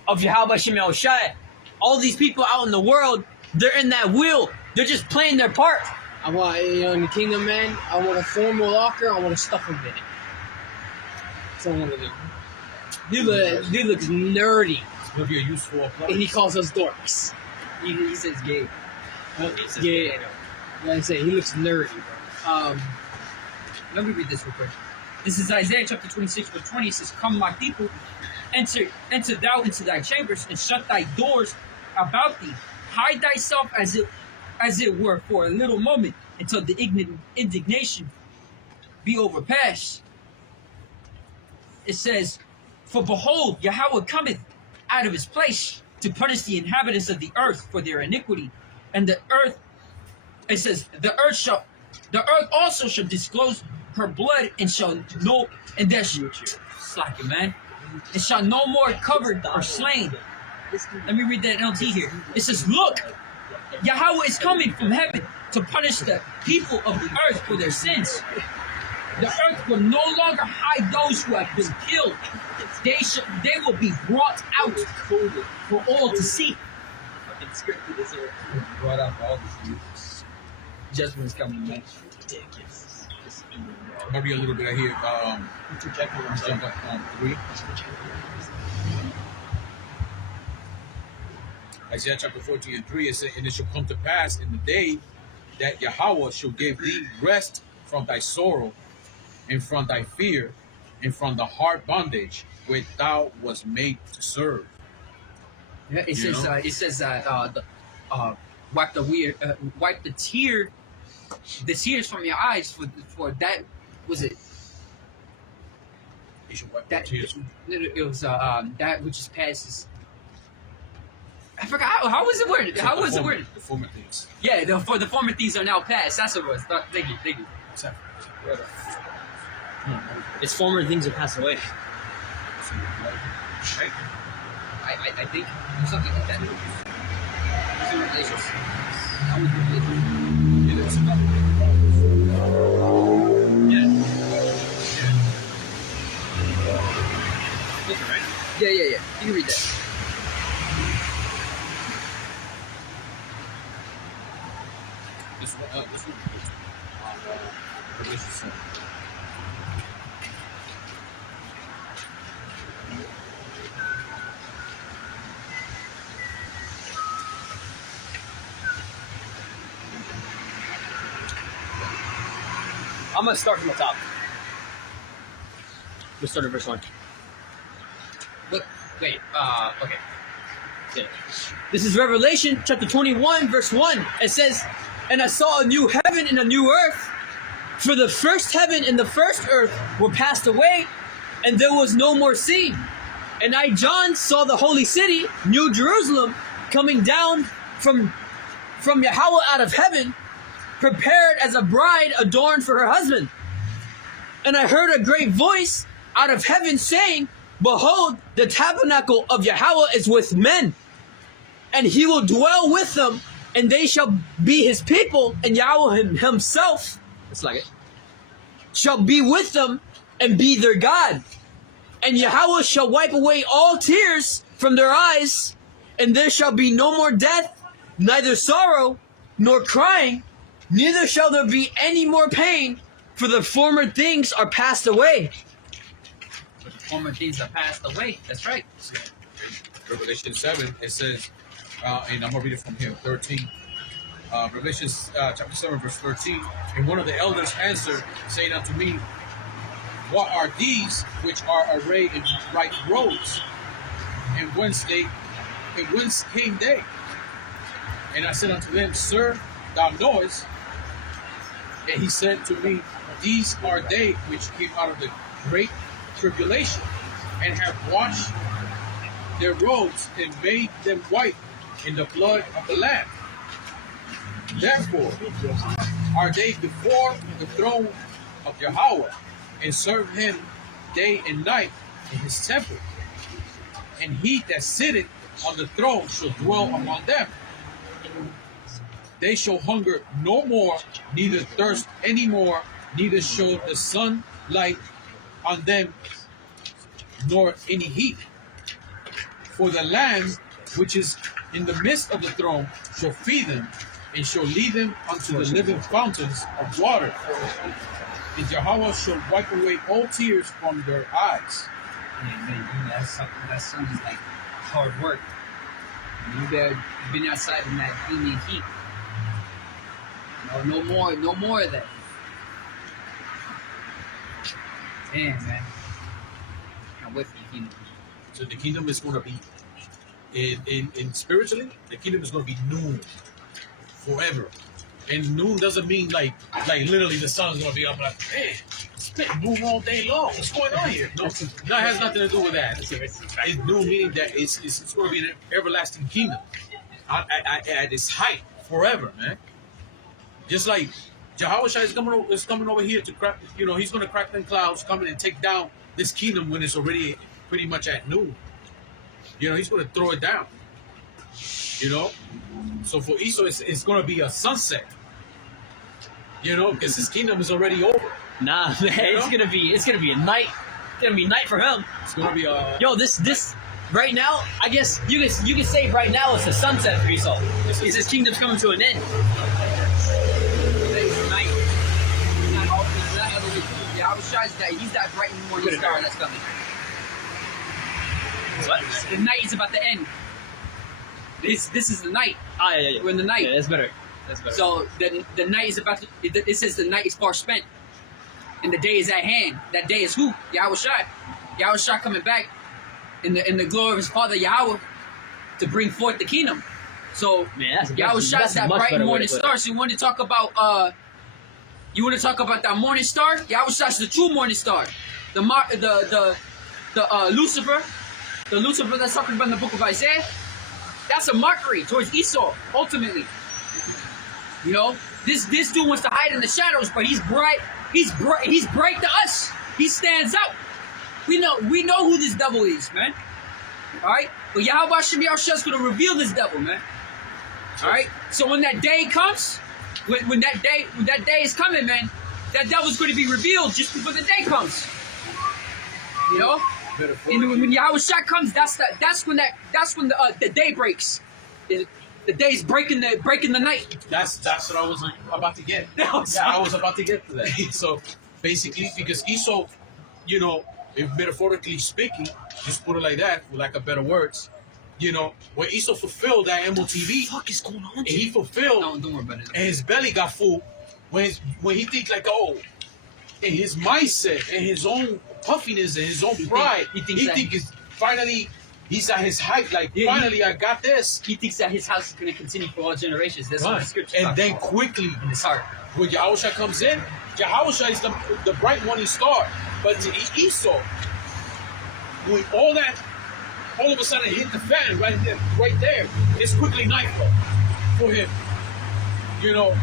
of YAHAWASHI. All these people out in the world, they're in that wheel. They're just playing their part. I want, in the kingdom, man, I want to form a locker, I want to stuff him in it. That's what I want to do. Dude looks nerdy, It's gonna be a useful approach. and he calls us dorks. he says gay. Yeah, like I say, he looks nerdy, bro. Let me read this real quick. This is Isaiah chapter 26:20. It says, "Come, my people, enter thou into thy chambers, and shut thy doors about thee. Hide thyself as it were for a little moment, until the indignation be overpassed." It says, "For behold, Yahweh cometh out of his place to punish the inhabitants of the earth for their iniquity, and the earth." It says, "The earth also shall disclose her blood, and there shall slacking, man. It shall no more covered or slain." Let me read that NLT here. It says, "Look, Yahweh is coming from heaven to punish the people of the earth for their sins. The earth will no longer hide those who have been killed. They will be brought out for all to see." Brought up all this. Judgment's coming, man. Maybe a little bit of here. Jump up 3. Isaiah chapter 14:3. It says, "And it shall come to pass in the day that Yahweh shall give thee rest from thy sorrow, and from thy fear, and from the hard bondage which thou was made to serve." Yeah, it You says. know? It says. Wipe the tears from your eyes for that. Was it You should wipe that? that tears. It was that which is passes. I forgot how was it worded? How was it worded? The former things. Yeah, for the former things are now past. That's what it was. Thank you. His former things have passed away. I think something like that. It's in relations. That was relations. It is enough. Yeah. You can read that. This one. Revelation 7. I'm gonna start from the top. Let's start at verse 1. Look, wait, okay. Okay. This is Revelation chapter 21, verse 1. It says, "And I saw a new heaven and a new earth, for the first heaven and the first earth were passed away, and there was no more sea. And I, John, saw the holy city, New Jerusalem, coming down from Yahawah out of heaven, prepared as a bride adorned for her husband. And I heard a great voice out of heaven saying, Behold, the tabernacle of Yahawah is with men, and he will dwell with them, and they shall be his people, and Yahweh himself, it's like it, shall be with them and be their God. And Yahawah shall wipe away all tears from their eyes, and there shall be no more death, neither sorrow, nor crying, neither shall there be any more pain, for the former things are passed away." But the former things are passed away. That's right. Revelation 7, it says, and I'm going to read it from here, 13. Revelation chapter 7, verse 13. And one of the elders answered, saying unto me, What are these which are arrayed in bright robes? And whence came they? And I said unto them, Sir, thou knowest. And he said to me, These are they which came out of the great tribulation, and have washed their robes and made them white in the blood of the Lamb. Therefore are they before the throne of Yahawah, and serve him day and night in his temple. And he that sitteth on the throne shall dwell among them. They shall hunger no more, neither thirst any more, neither shall the sun light on them, nor any heat. For the Lamb which is in the midst of the throne shall feed them, and shall lead them unto the living fountains of water. And Yahawah shall wipe away all tears from their eyes. Man, that sun is like hard work. You've been outside in that gloomy heat. No more of that. Damn, man. Can't wait for the kingdom. So the kingdom is going to be, in spiritually, the kingdom is going to be noon forever. And noon doesn't mean like literally the sun's going to be up like, hey, it's been noon all day long. What's going on here? No, that has nothing to do with that. It's noon meaning that it's going to be an everlasting kingdom at its height forever, man. Just like YAHAWASHI is coming over here to crack, he's going to crack them clouds, coming and take down this kingdom when it's already pretty much at noon. He's going to throw it down. So for Esau, it's going to be a sunset. Because his kingdom is already over. Nah, man, it's gonna be a night. It's gonna be night for him. It's going to be a... Yo, this right now, I guess you can say right now it's the sunset for Esau. Because his kingdom's coming to an end. Today's night. It's not other way too. YAHAWASHI, he's that bright morning star that's coming. What? The night is about to end. This is the night. Ah, yeah. We're in the night. Yeah, that's better. So the night is about to. It says the night is far spent, and the day is at hand. That day is who? YAHAWASHI. YAHAWASHI coming back in the glory of his Father Yahweh to bring forth the kingdom. So YAHAWASHI is that bright morning star. So you want to talk about that morning star? YAHAWASHI is the true morning star. The Lucifer, that's talking about in the book of Isaiah. That's a mockery towards Esau, ultimately. This dude wants to hide in the shadows, but he's bright. He's bright to us. He stands out. We know who this devil is, man. All right, but YAHAWASHI is going to reveal this devil, man. All right. So when that day comes, when that day is coming, man, that devil's going to be revealed just before the day comes. And when YAHAWASHI comes, that's when the day breaks. The day's breaking the night. That's what I was like, about to get. No, I was about to get to that. So basically, because Esau, you know, if metaphorically speaking, just put it like that, for lack of better words, you know, when Esau fulfilled that MOTV, What is going on? and he fulfilled, Don't worry about it. and his belly got full, when he thinks like, oh, in his mindset and his own puffiness and his own pride, he he thinks thinks finally he's at his height. Like finally, I got this. He thinks that his house is going to continue for all generations. That's what the scripture And talks then about. quickly, In his heart. when Yahushua comes in, Yahushua is the bright morning star. But to Esau, when all of a sudden hit the fan right there, it's quickly nightfall for him. You know,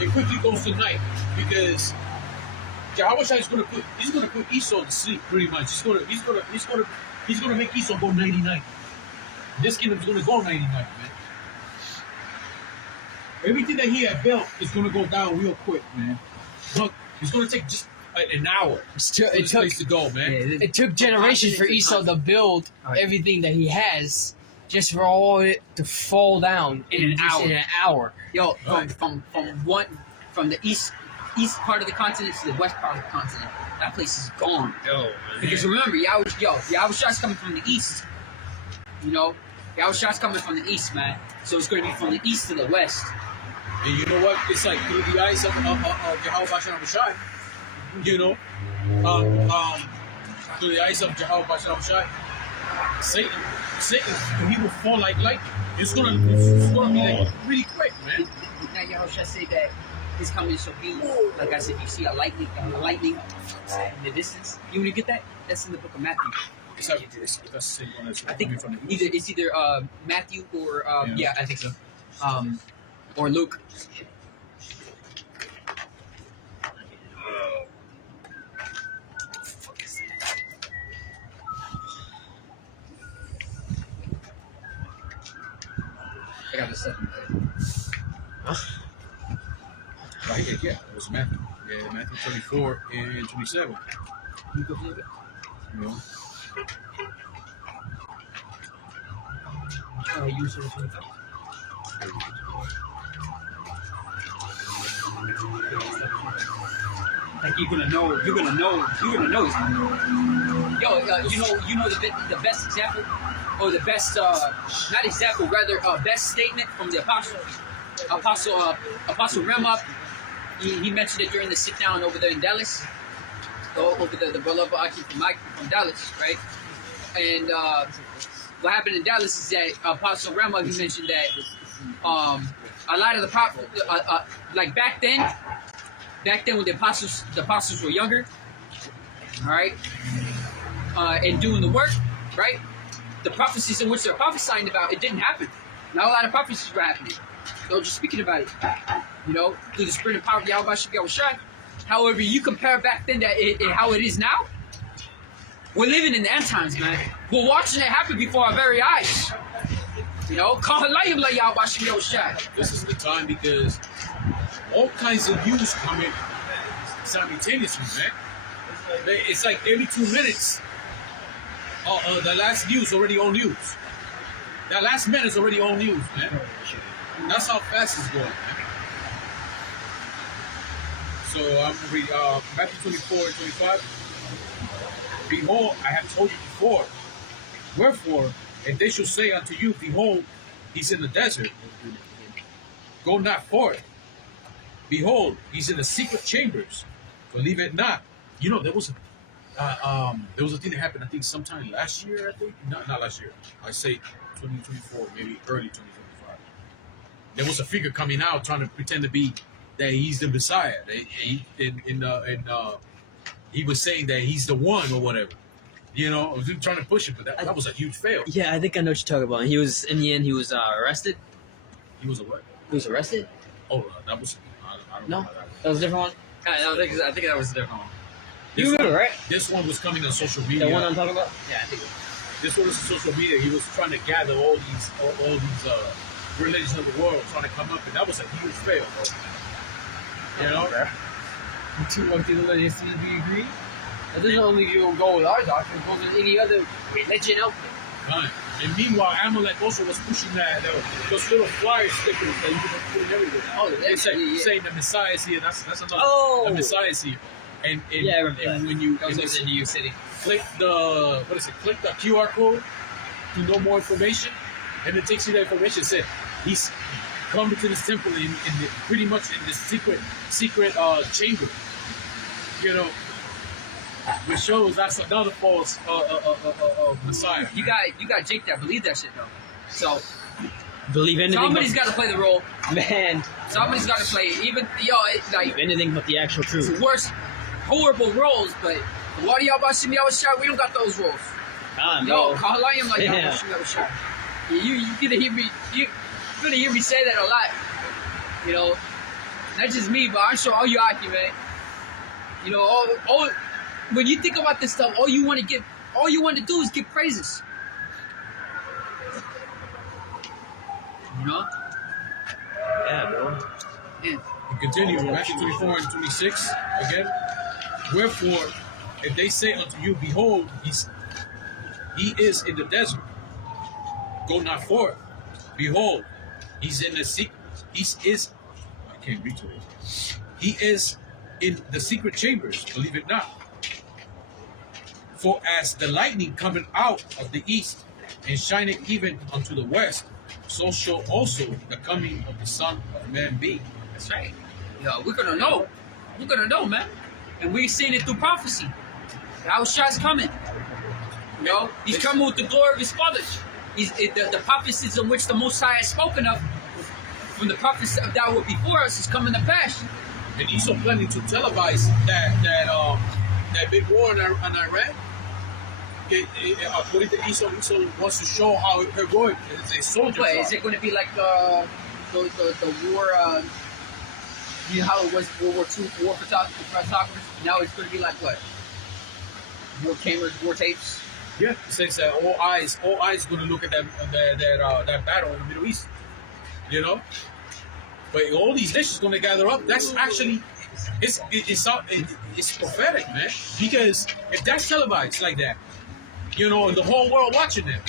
it quickly goes to night because Yahushua is gonna put Esau to sleep pretty much. He's gonna make Esau go 99. This kingdom's gonna go 99, man. Everything that he had built is gonna go down real quick, man. Look, it's gonna take just an hour for this place to go, man. It took generations for Esau to build everything that he has, just for all it to fall down In an hour. In an hour. Yo, Right. from the east part of the continent to the west part of the continent, that place is gone. Because remember, Yahawash's coming from the east. You know, Yahawash's coming from the east, man. So it's going to be from the east to the west. And you know what? It's like through the eyes of YAHAWAH, you know, through the eyes of YAHAWAH, Satan, when he will fall like lightning. It's gonna be like really quick, man. Did not Yahushua say that his coming shall be, like I said, you see a lightning in the distance? You want to get that? That's in the book of Matthew. That's the same one as I think coming from the east. it's either Matthew or Yeah. I think so, or Luke. I got the second. Right, yeah, it was Matthew. Yeah, Matthew 24 and 27. You go for it. You know? You sort of like you're gonna know. He's gonna know. Yo, you know the best example, or the best not example, rather best statement from the Apostle Rema. He mentioned it during the sit down over there in Dallas, over the beloved Aki from Dallas, right? And what happened in Dallas is that Apostle Rema, he mentioned that a lot of the prophet, like back then when the apostles were younger, all right, and doing the work, right, the prophecies in which they're prophesying about, it didn't happen. Not a lot of prophecies were happening. They were just speaking about it, you know, through the spirit and power of YAHAWASHI. However, you compare back then how it is now. We're living in the end times, man. We're watching it happen before our very eyes. You know, This is the time because all kinds of news come in simultaneously, man. It's like every 2 minutes, the last news already on news. That last minute's already on news, man. That's how fast it's going, man. So I'm going to read Matthew 24 and 25. Behold, I have told you before. Wherefore, if they shall say unto you, behold, he's in the desert, go not forth. Behold, he's in the secret chambers, believe it not. You know, there was a thing that happened, I think, sometime last year, I think. Not last year. I say 2024, maybe early 2025. There was a figure coming out trying to pretend to be that he's the Messiah. He was saying that he's the one or whatever. You know, I was trying to push it, but that was a huge fail. Yeah, I think I know what you're talking about. He was, in the end, he was arrested. He was a what? He was arrested? Oh, that was. I don't know. No, About that. that was a different one. I think that was a different one. You remember, right? This one was coming on social media. The one I'm talking about? Yeah, I think. This one was on social media. He was trying to gather all these religions of the world, trying to come up, and that was a huge fail. You know? You want to let us see if we agree? That doesn't only go with our doctrine, it goes with any other religion out there. Fine. And meanwhile, Amalek also was pushing those little flyer stickers that you can put everywhere. Oh, They say, yeah. saying the Messiah is here. That's another. Oh. The Messiah is here. And Yeah, I remember and that. when you That was and also in New York City. click click the QR code to know more information, and it takes you the information. It said he's coming to this temple pretty much in this secret chamber. You know, which shows that's another false Messiah. You got Jake that believe that shit though. So Believe anything. somebody's got to play the role. Man, Somebody's got to play it. Even like anything but the actual it's truth. the worst, horrible roles. But what do y'all about Shimmy Yahawashai? We don't got those roles. No. Kahalayim like Yeah. Shimmy Yahawashai. You gonna hear me? You gonna hear me say that a lot. You know, not just me, but I'm sure all you Aki, man. You know, all when you think about this stuff, all you want to do is give praises. You know? Yeah, bro. Yeah. We continue, Matthew 24 and 26 again. Wherefore, if they say unto you, behold, he is in the desert, go not forth. Behold, he's in the secret. I can't read to it. He is in the secret chambers, believe it not. For as the lightning cometh out of the east, and shineth even unto the west, so shall also the coming of the Son of Man be. That's right. Yo, we're gonna know. We're gonna know, man. And we've seen it through prophecy. Yahawashai's coming. You know, he's coming with the glory of his Father. The prophecies in which the Most High has spoken of from the prophets that were before us is coming to pass. And Esau planning to televise that big war in Iran. According to Esau wants to show how heroic a soldier But is. is it going to be like the war? You know how it was World War II war photographers? Now it's going to be like what? War cameras, war tapes. Yeah, it says that all eyes going to look at that battle in the Middle East. You know, but all these nations going to gather up. That's actually it's prophetic, man. Because if that's televised like that, you know, and the whole world watching it,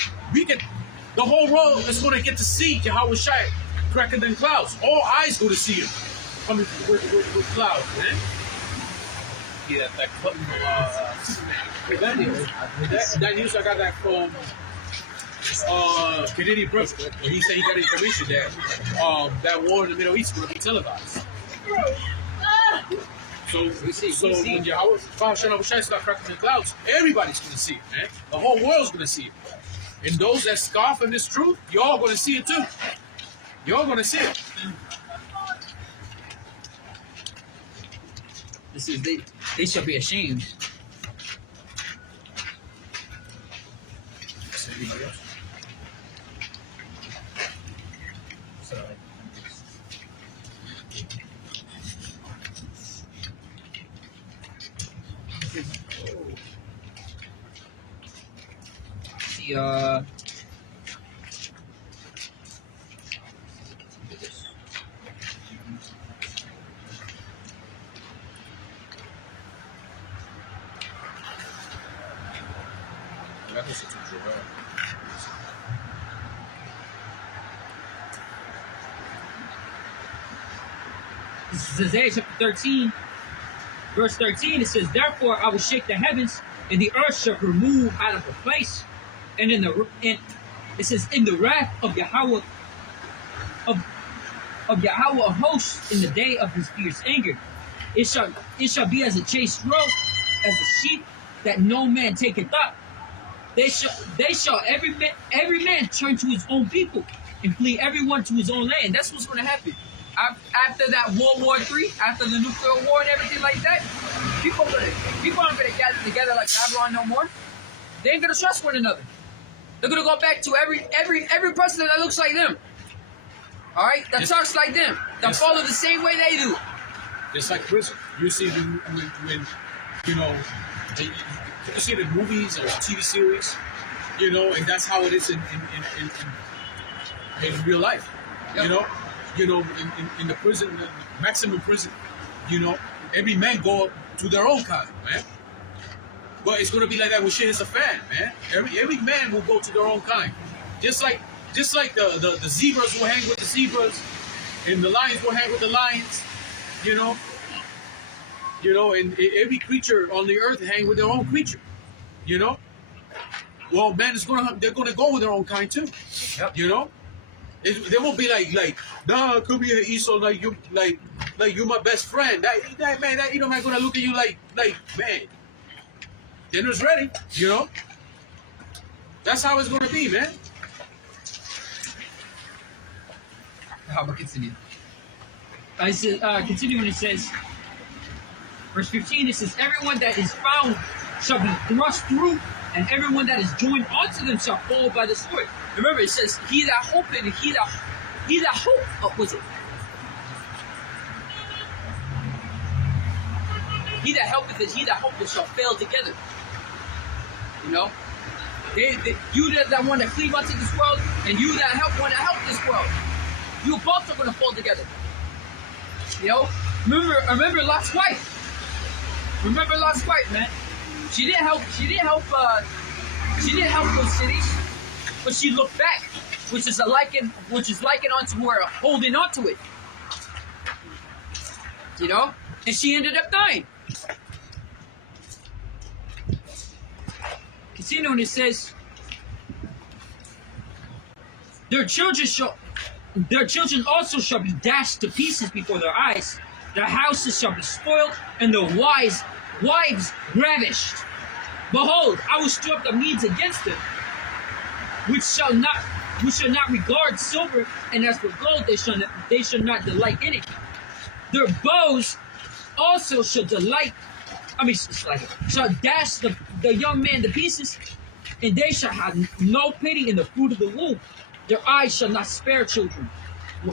the whole world is going to get to see Yahawashai cracking them clouds. All eyes going to see him coming with clouds, man. Yeah, that clip that news I got that from Canadian president. He said he got information that that war in the Middle East is going to be televised. So when Yahawashai start cracking the clouds, everybody's going to see it, man. The whole world's going to see it. And those that scoff at this truth, y'all going to see it too. Y'all going to see it. This is they should be ashamed. See, This is Isaiah chapter 13, verse 13. It says, "Therefore I will shake the heavens, and the earth shall remove out of her place, and it says, in the wrath of Yahweh of Yahweh of hosts in the day of his fierce anger, it shall be as a chased roe, as a sheep that no man taketh up. They shall every man turn to his own people, and flee everyone to his own land." That's what's going to happen. After that World War III, after the nuclear war and everything like that, people aren't gonna gather together like Babylon no more. They ain't gonna trust one another. They're gonna go back to every person that looks like them. All right, that talks like them, that follow the same way they do. It's like prison. You see when you know, you see the movies or TV series, you know, and that's how it is in real life. Yep. You know, in the prison, the maximum prison, you know, every man go to their own kind, man. But it's gonna be like that when shit hits a fan, man. Every man will go to their own kind. Just like the zebras will hang with the zebras, and the lions will hang with the lions. You know, and every creature on the earth hang with their own creature. You know. Well, man, they're gonna go with their own kind too. Yep. You know. They won't be like, nah, come here, Esau, like you my best friend. That man, that Edom man gonna look at you like, man, dinner's ready, you know? That's how it's gonna be, man. How about continue? I said, continuing, it says, verse 15, it says, everyone that is found shall be thrust through, and everyone that is joined unto them shall fall by the sword. Remember, it says, he that hopeth, he that hope, was it? He that helpeth and he that hopeth shall fail together. You know? You that want to cleave unto this world, and you that want to help this world, you both are going to fall together. You know? Remember Lot's wife. Remember Lot's wife, man. She didn't help those cities, but she looked back, which is likened onto her holding on to it. You know? And she ended up dying. Continuing, it says, their children also shall be dashed to pieces before their eyes. Their houses shall be spoiled, and their wives ravished. Behold, I will stir up the Medes against them, which shall not regard silver, and as for gold, they shall not delight in it. Their bows also shall dash the young man to pieces, and they shall have no pity in the fruit of the womb. Their eyes shall not spare children.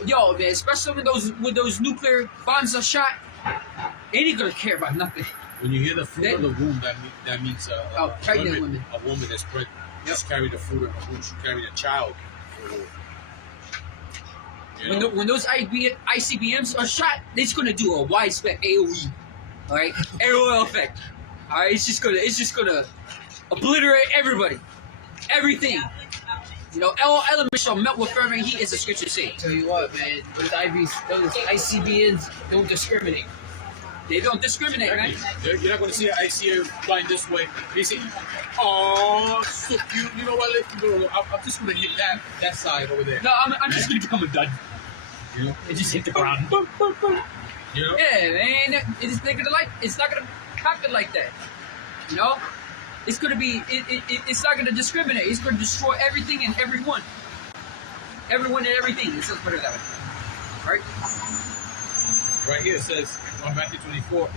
Yo, man, especially when those nuclear bombs are shot, ain't gonna care about nothing. When you hear the fruit of the womb, that means pregnant women. A woman that's pregnant. Just carry the fruit of the womb. She carry a child. When those ICBMs are shot, it's gonna do a widespread AOE. All right, AOL effect. All right, it's just gonna obliterate everybody, everything. You know, all elements shall melt with fervent heat, as the scriptures say. Tell you what, man, those ICBMs don't discriminate. They don't discriminate, man. You're not going to see an ICA flying this way. They say, oh, so cute. You know what? I'm just going to hit that side over there. No, I'm just going to become a dud. You know? And just hit the ground. You know? Yeah, man. It's not going to happen like that. You know? It's going to be, it's not going to discriminate. It's going to destroy everything and everyone. Everyone and everything. Let's put it that way. All right? Right here it says, on Matthew 24,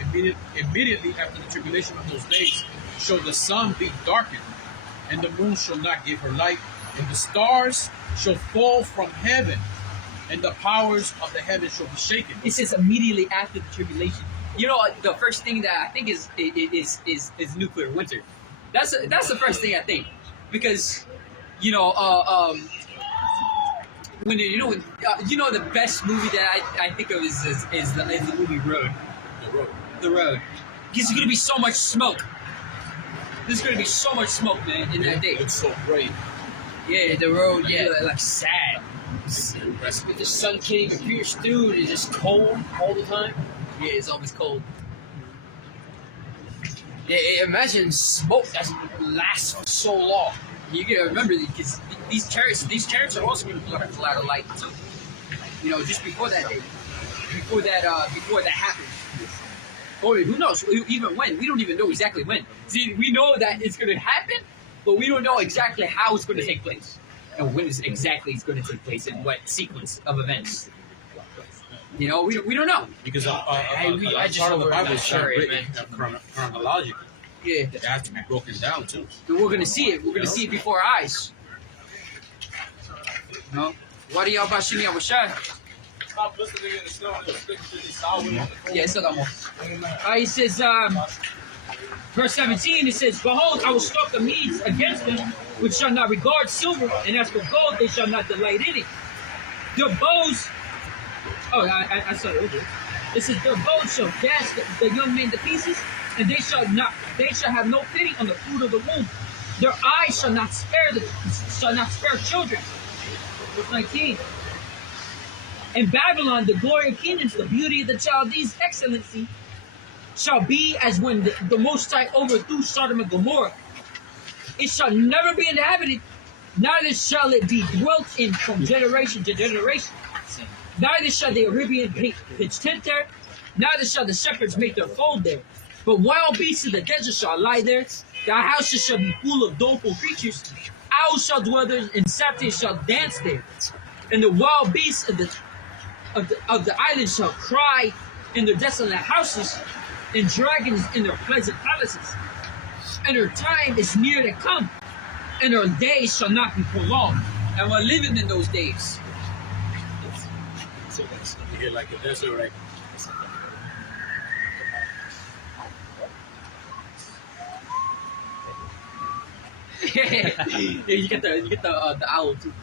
immediately after the tribulation of those days, shall the sun be darkened, and the moon shall not give her light, and the stars shall fall from heaven, and the powers of the heavens shall be shaken. It says immediately after the tribulation. You know, the first thing that I think is nuclear winter. That's the first thing I think, because when the best movie that I think of is the movie Road. The Road. Because there's gonna be so much smoke. There's gonna be so much smoke, man, in that day. It's so bright. Yeah, the road. Yeah, like sad. With the sun can't even pierce through, it's just cold all the time. Yeah, it's always cold. Yeah, imagine smoke that lasts for so long. You gotta remember, because these chariots are also going to put a cloud of light too. You know, just before that day, before that happens. Or who knows? Even when? We don't even know exactly when. See, we know that it's going to happen, but we don't know exactly how it's going to take place, and when exactly it's going to take place, and what sequence of events. You know, we don't know. Because I just part of the hope we're Bible not is sure, not written man. chronologically. Yeah, It has to be broken down too. but we're going to see it. We're going to see it before our eyes. You know? YAHAWASHI, YAHAWASHI. Stop listening in the snow. Yeah, it's still got more. It says, verse 17, it says, behold, I will stir up the Medes against them, which shall not regard silver, and as for gold, they shall not delight in it. Their bows, I saw it over. It says, their bows shall dash the young men to pieces, and they shall not they shall have no pity on the fruit of the womb. Their eyes shall not spare children. Verse 19. In Babylon, the glory of kingdoms, the beauty of the Chaldees' excellency, shall be as when the Most High overthrew Sodom and Gomorrah. It shall never be inhabited, neither shall it be dwelt in from generation to generation. Neither shall the Arabian pitch tent there, neither shall the shepherds make their fold there. But wild beasts of the desert shall lie there. Thy houses shall be full of doleful creatures. Owls shall dwell there, and satyrs shall dance there. And the wild beasts of the island shall cry in their desolate houses, and dragons in their pleasant palaces. And her time is near to come, and her days shall not be prolonged. And we're living in those days. So that's here like a desert, right? Yeah, you get the owl too.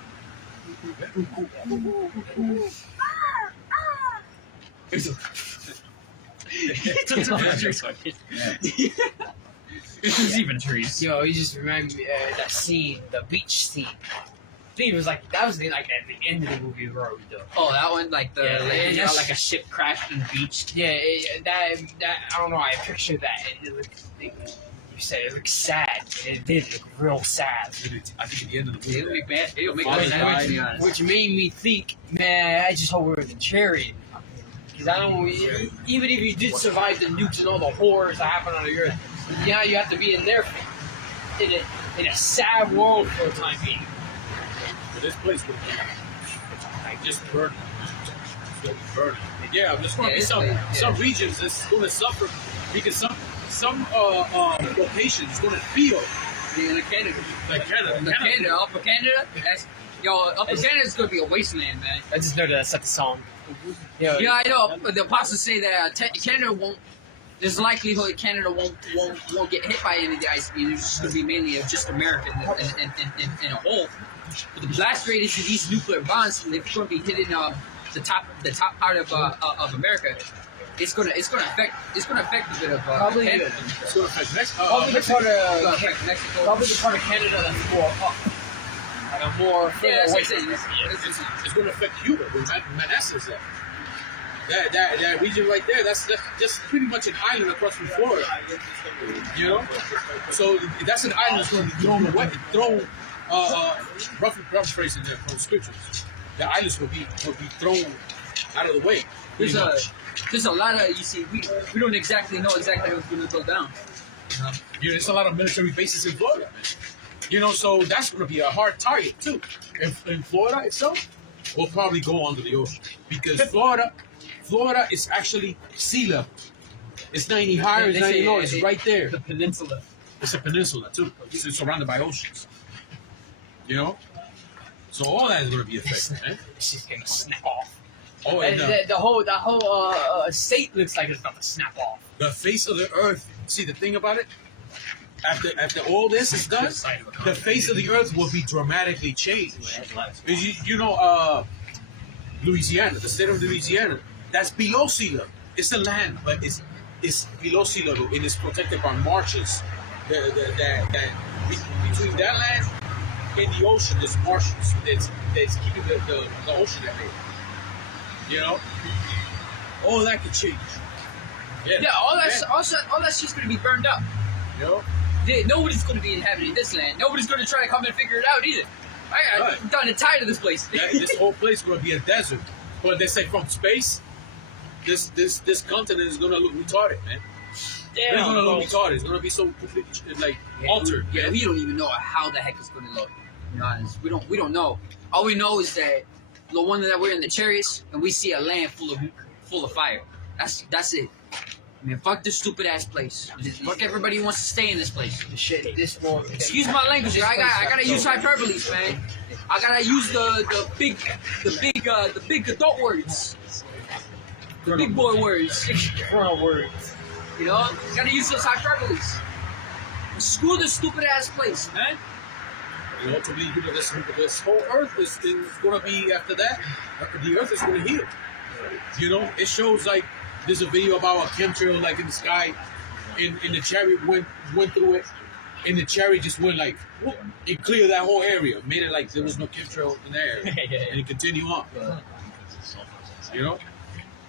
It's even trees. Yo, you just remind me that scene, the beach scene. I think it was like that was like at the end of the movie where we do. Oh, that one, like the like a ship crashed on the beach. Yeah, that I don't know. I pictured that. It looked, you said it looked sad. It did look real sad. I think at the end of the It'll movie, make bad. It'll make Father bad. died. To be honest. Which made me think, man, I just hope we're in the chariot. Because I don't, even if you did survive the nukes and all the horrors that happen on the earth, now you have to be in there in a sad world for the time being. but this place would be like just burning, slowly burning. And yeah, there's going to be some regions that's going to suffer because some locations going to feel The Canada, like Canada. Upper Canada, Upper Canada is gonna be a wasteland, man. I just know that's the song. Yeah, I know. But the apostles say that Canada won't. There's likelihood Canada won't get hit by any of the ice beams. It's just gonna be mainly of just America in a whole. But the blast radius of these nuclear bombs, they're gonna be hitting the top part of America. It's gonna affect a bit of Probably Canada. It's going to affect Mexico. Probably the part It's gonna of affect Mexico. probably the part of Canada that's more up, like a more Yeah, further that's away what I'm from saying. It's going to affect Cuba, where Manassas there. That region right there, that's just pretty much an island across from Florida. You know? So that's an island that's going to be thrown rough phrasing there from scriptures. The islands will be thrown out of the way. There's a lot of, you see, we don't exactly know what's going to go down. You know, there's a lot of military bases in Florida, man. You know, so that's going to be a hard target too. In Florida itself, will probably go under the ocean because Florida is actually sea level. It's not any higher, it's not any lower. It's right there. The peninsula. It's a peninsula too. It's surrounded by oceans. You know, so all that is going to be affected, man. This is gonna snap off. Oh, and The whole state looks like it's about to snap off. the face of the earth. See, the thing about it, after all this is done, the face of the earth will be dramatically changed. You know, Louisiana, the state of Louisiana, that's below sea level. It's a land, but it's below sea level and it's protected by marshes. Between that land and the ocean, there's marshes that's keeping the ocean at bay. You know, all that could change. Yeah, all that's just going to be burned up. You know, Nobody's going to be inhabiting this land. Nobody's going to try to come and figure it out either. I'm done and tired of this place. this whole place is going to be a desert. But they say from space, this continent is going to look retarded, man. It's going to look retarded. It's going to be so completely altered. Yeah, we don't even know how the heck it's going to look. To be honest, we don't know. All we know is that the one that we're in the chariots and we see a land full of fire. That's it. I mean, fuck this stupid ass place. Fuck everybody who wants to stay in this place. This world. Excuse my language. I gotta use hyperboles, man. I gotta use the big adult words, the big boy words. words. You know, gotta use those hyperboles. Screw this stupid ass place, man. You know, to me, you know, this whole earth is going to be, after that, the earth is going to heal. You know, it shows like, there's a video about a chemtrail like in the sky, and the chariot went through it, and the chariot just went like, whoop, it cleared that whole area, made it like there was no chemtrail in there, and it continued on. You know,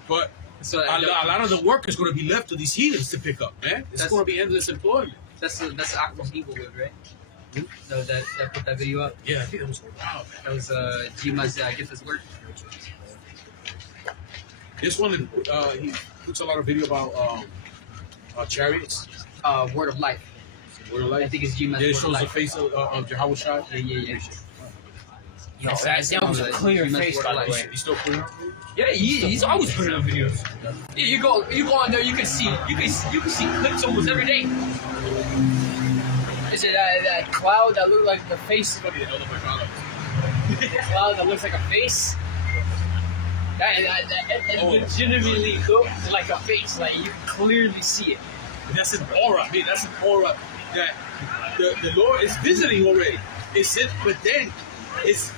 but So a lot of the work is going to be left to these heathens to pick up, man. It's That's- going to be endless employment. that's Aqua's evil word, right? That put that video up. Yeah, I think it was wow, man. That was Jima's gift as word. This one, he puts a lot of video about chariots. Word of life. Word of I life. think it's Jima's Yeah, it word of shows the life. face of YAHAWASHI. Yeah. That was a clear face, by the way. He's still clear. Yeah, he's always putting up videos. Yeah, you go on there, you can see clips almost every day. Is it that cloud that looked like the face? The cloud that looks like a face? That legitimately looks like a face. Like you can clearly see it. That's an aura. Man, that's an aura that the Lord is visiting already. It's it, but then it's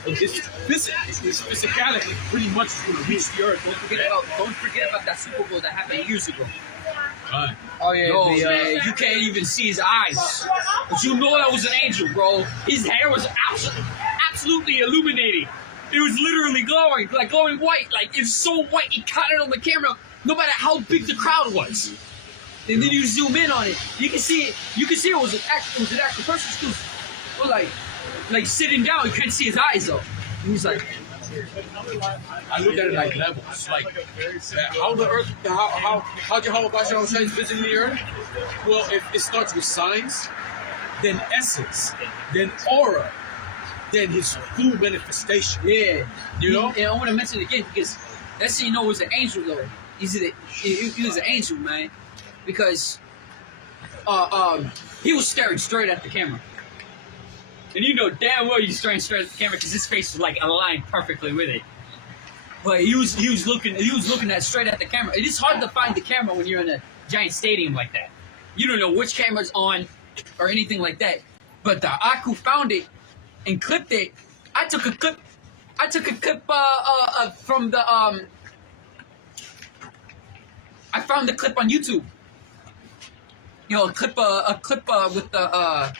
physicality pretty much is going to reach the earth. Don't forget about that Super Bowl that happened years ago. Oh yeah, Yo, man, you can't even see his eyes, but you know that was an angel, bro. His hair was absolutely illuminating. It was literally glowing, like glowing white. Like it's so white, he caught it on the camera, no matter how big the crowd was. And then you zoom in on it, you can see it. You can see it was an actual person. But like sitting down, you can't see his eyes though. And he's like, I look at it like levels, like how the earth, how YAHAWASHI is visiting the earth. Well, if it starts with signs, then essence, then aura, then his full manifestation. yeah, You know? And I want to mention it again because that's how you know it was an angel though. He was an angel, man, because he was staring straight at the camera. And you know damn well he's staring straight at the camera because his face was like aligned perfectly with it. But he was looking at straight at the camera. It is hard to find the camera when you're in a giant stadium like that. You don't know which camera's on or anything like that. But the Aku found it and clipped it. I took a clip from the I found the clip on YouTube. You know, a clip with the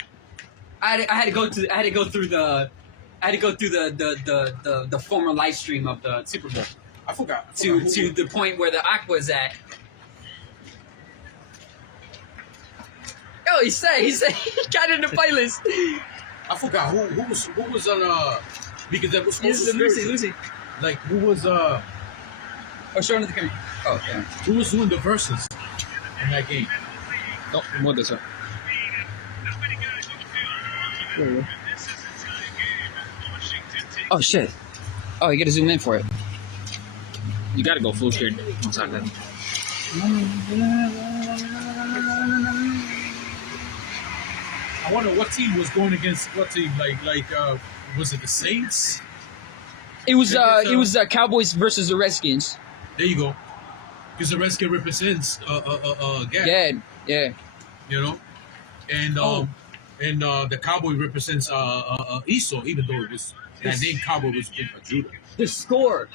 I had to go through the former live stream of the Super Bowl I forgot. to the point where the Aqua's at. Oh, he said he got in the playlist. I forgot who was on because that was supposed to Lucy. Like who was Oh, show him the camera. Oh, yeah. who was doing the verses in that game? Oh, what is it? Oh shit! Oh, you gotta zoom in for it. You gotta go full screen. One second. I wonder what team was going against what team. Like was it the Saints? It was Cowboys versus the Redskins. There you go. Because the Redskin represents Gad, Yeah. you know, and the Cowboy represents Esau, even though it was that name Cowboy was given by Judah. The score,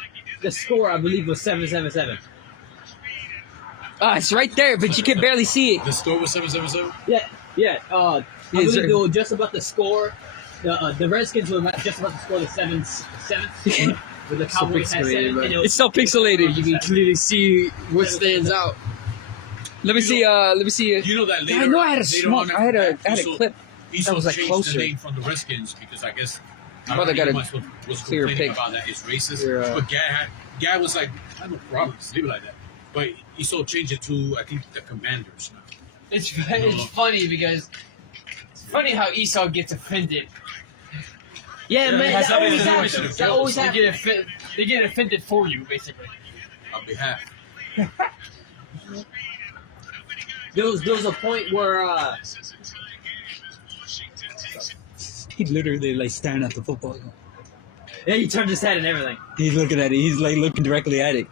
I believe, was 7-7-7. It's right there, but you can barely see it. The score was 7-7-7. Yeah. I Is believe there- they were just about to score. The Redskins were just about to score the seventh score, with the Cowboys had 7. And it was It's so pixelated. You can clearly see what stands out. Let me see. You know that later. I know I had a later smoke. on I had a Esau- clip. Esau was, like, changed closer. the name from the Redskins because I guess Brother got a was clear complaining pic. about that it's racist. Yeah. But Gad was like, I have no problem, just leave it like that. But Esau changed it to I think the Commanders now. It's funny because it's funny how Esau gets offended. yeah, man. That's That how always it is. happens. That always They happens. they get offended for you, basically. On behalf. There was a point where He literally like staring at the football. yeah, he turned his head and everything. He's looking at it. He's like looking directly at it.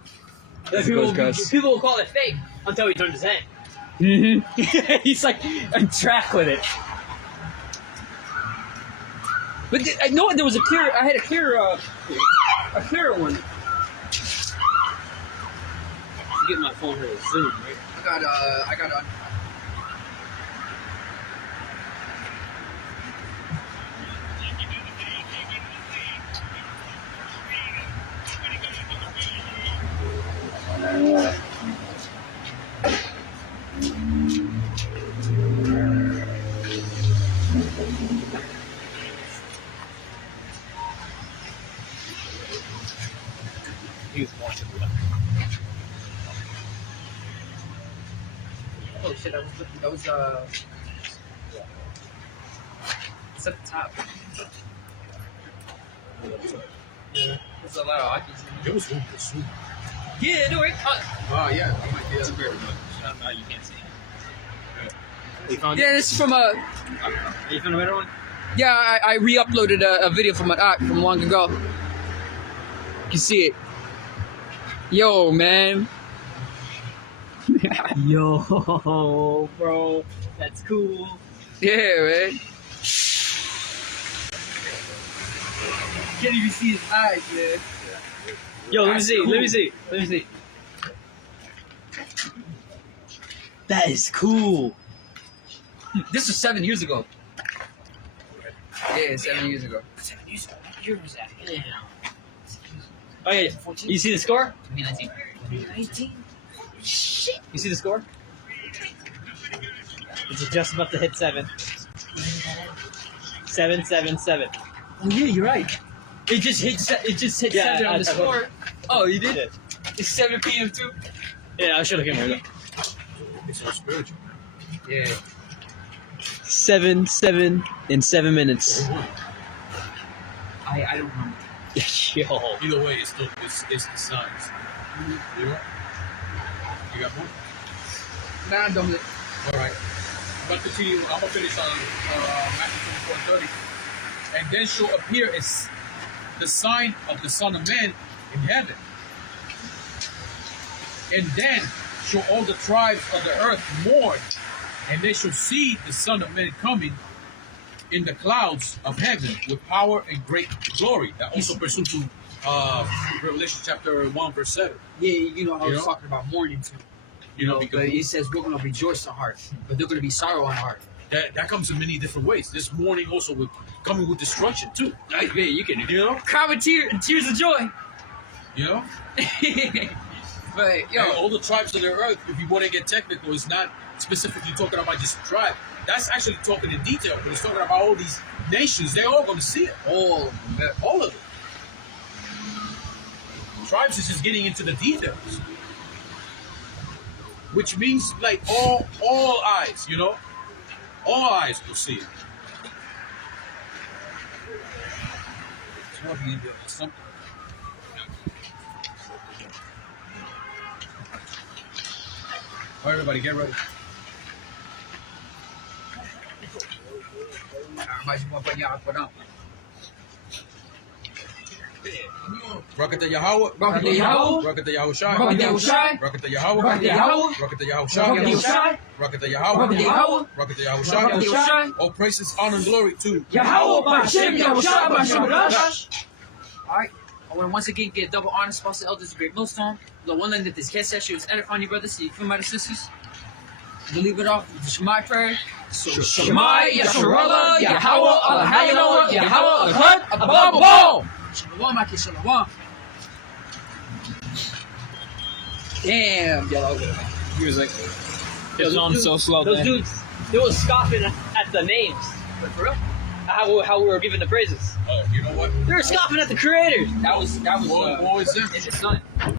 People will call it fake until he turned his head. Mm-hmm. He's like on track with it. But I know there was a clear. I had a clearer one. Get my phone here to zoom. Right? I got he was born. Oh shit, that was it's at the top. Yeah. There's a lot of occupancy. It was room for soup. Yeah, no, right? Yeah, I might be very much. No, you can't see. You found Yeah, this is from a. You found a better one? Yeah, I re-uploaded a video from from long ago. You can see it. Yo, man. Yo, bro, that's cool. Yeah, man. Can't even see his eyes, man. Yo, let me see. Let me see. Let me see. That is cool. This was 7 years ago. Yeah, 7 years ago. 7 years ago. What year was that? Yeah. Oh yeah. You see the score? 2019. 2019. Shit. You see the score? It's just about to hit 7. 777. Oh yeah, you're right. It just hit. It just hit 7 on the score. Oh, you did? Yeah. It's 7 p.m. too. Yeah, I should have came over. It's so spiritual. Yeah. 7 in 7 minutes. I don't remember. Yo. Either way, it's still it's the signs. You know? You got more? Nah, I'm done with it. All right. I'm about to continue. I'm gonna finish on Matthew 24:30, and then shall appear as the sign of the Son of Man in heaven, and then shall all the tribes of the earth mourn, and they shall see the Son of Man coming in the clouds of heaven with power and great glory. That also pursues to Revelation chapter 1 verse 7. Yeah, you know, I You was know? talking about mourning too. You know, But because it says we're gonna rejoice in heart, but they're gonna be sorrow in heart. that comes in many different ways. This mourning also with coming with destruction too. Nice, man. You can, You know? cry with tears of joy. You know? But yo, And all the tribes of the earth, if you want to get technical, it's not specifically talking about just a tribe. That's actually talking in detail, but it's talking about all these nations. They're all going to see it. all of them. All of them. Tribes is just getting into the details. Which means like all eyes, you know? All eyes will see it. So if you do something. All right, everybody, get ready. Mais uma banhada para não. Rakata Yahawah. Rakata Yahawah. Rakata Yahawashi. Rakata Yahawashi. Rakata Yahawah. Rakata Yahawah. Rakata Yahawashi. Rakata Yahawashi. Rakata Yahawah. Rakata Yahawah. Rakata Rakata Yahawashi. Yahawashi. All praises, honor, and glory to Yahawah, BAHASHAM, YAHAWASHI, BAHASHAM. Alright, I want to once again get double honor, spouse, elders, great millstone. The one line that this cast session was edifying you, brothers, so you feel my sisters. We'll leave it off with the Shema prayer. So, Shema, Yasharallah, Yahawah, Allahayanawa, Yahawah, Ahad, Abba, Shalom, Aki, Shalom. Damn, yellow. He was like, It was on so slow. those man. dudes, they were scoffing at the names. But for real, How we were given the praises. you know what? They were scoffing at the creators. that was What was it? it's his son.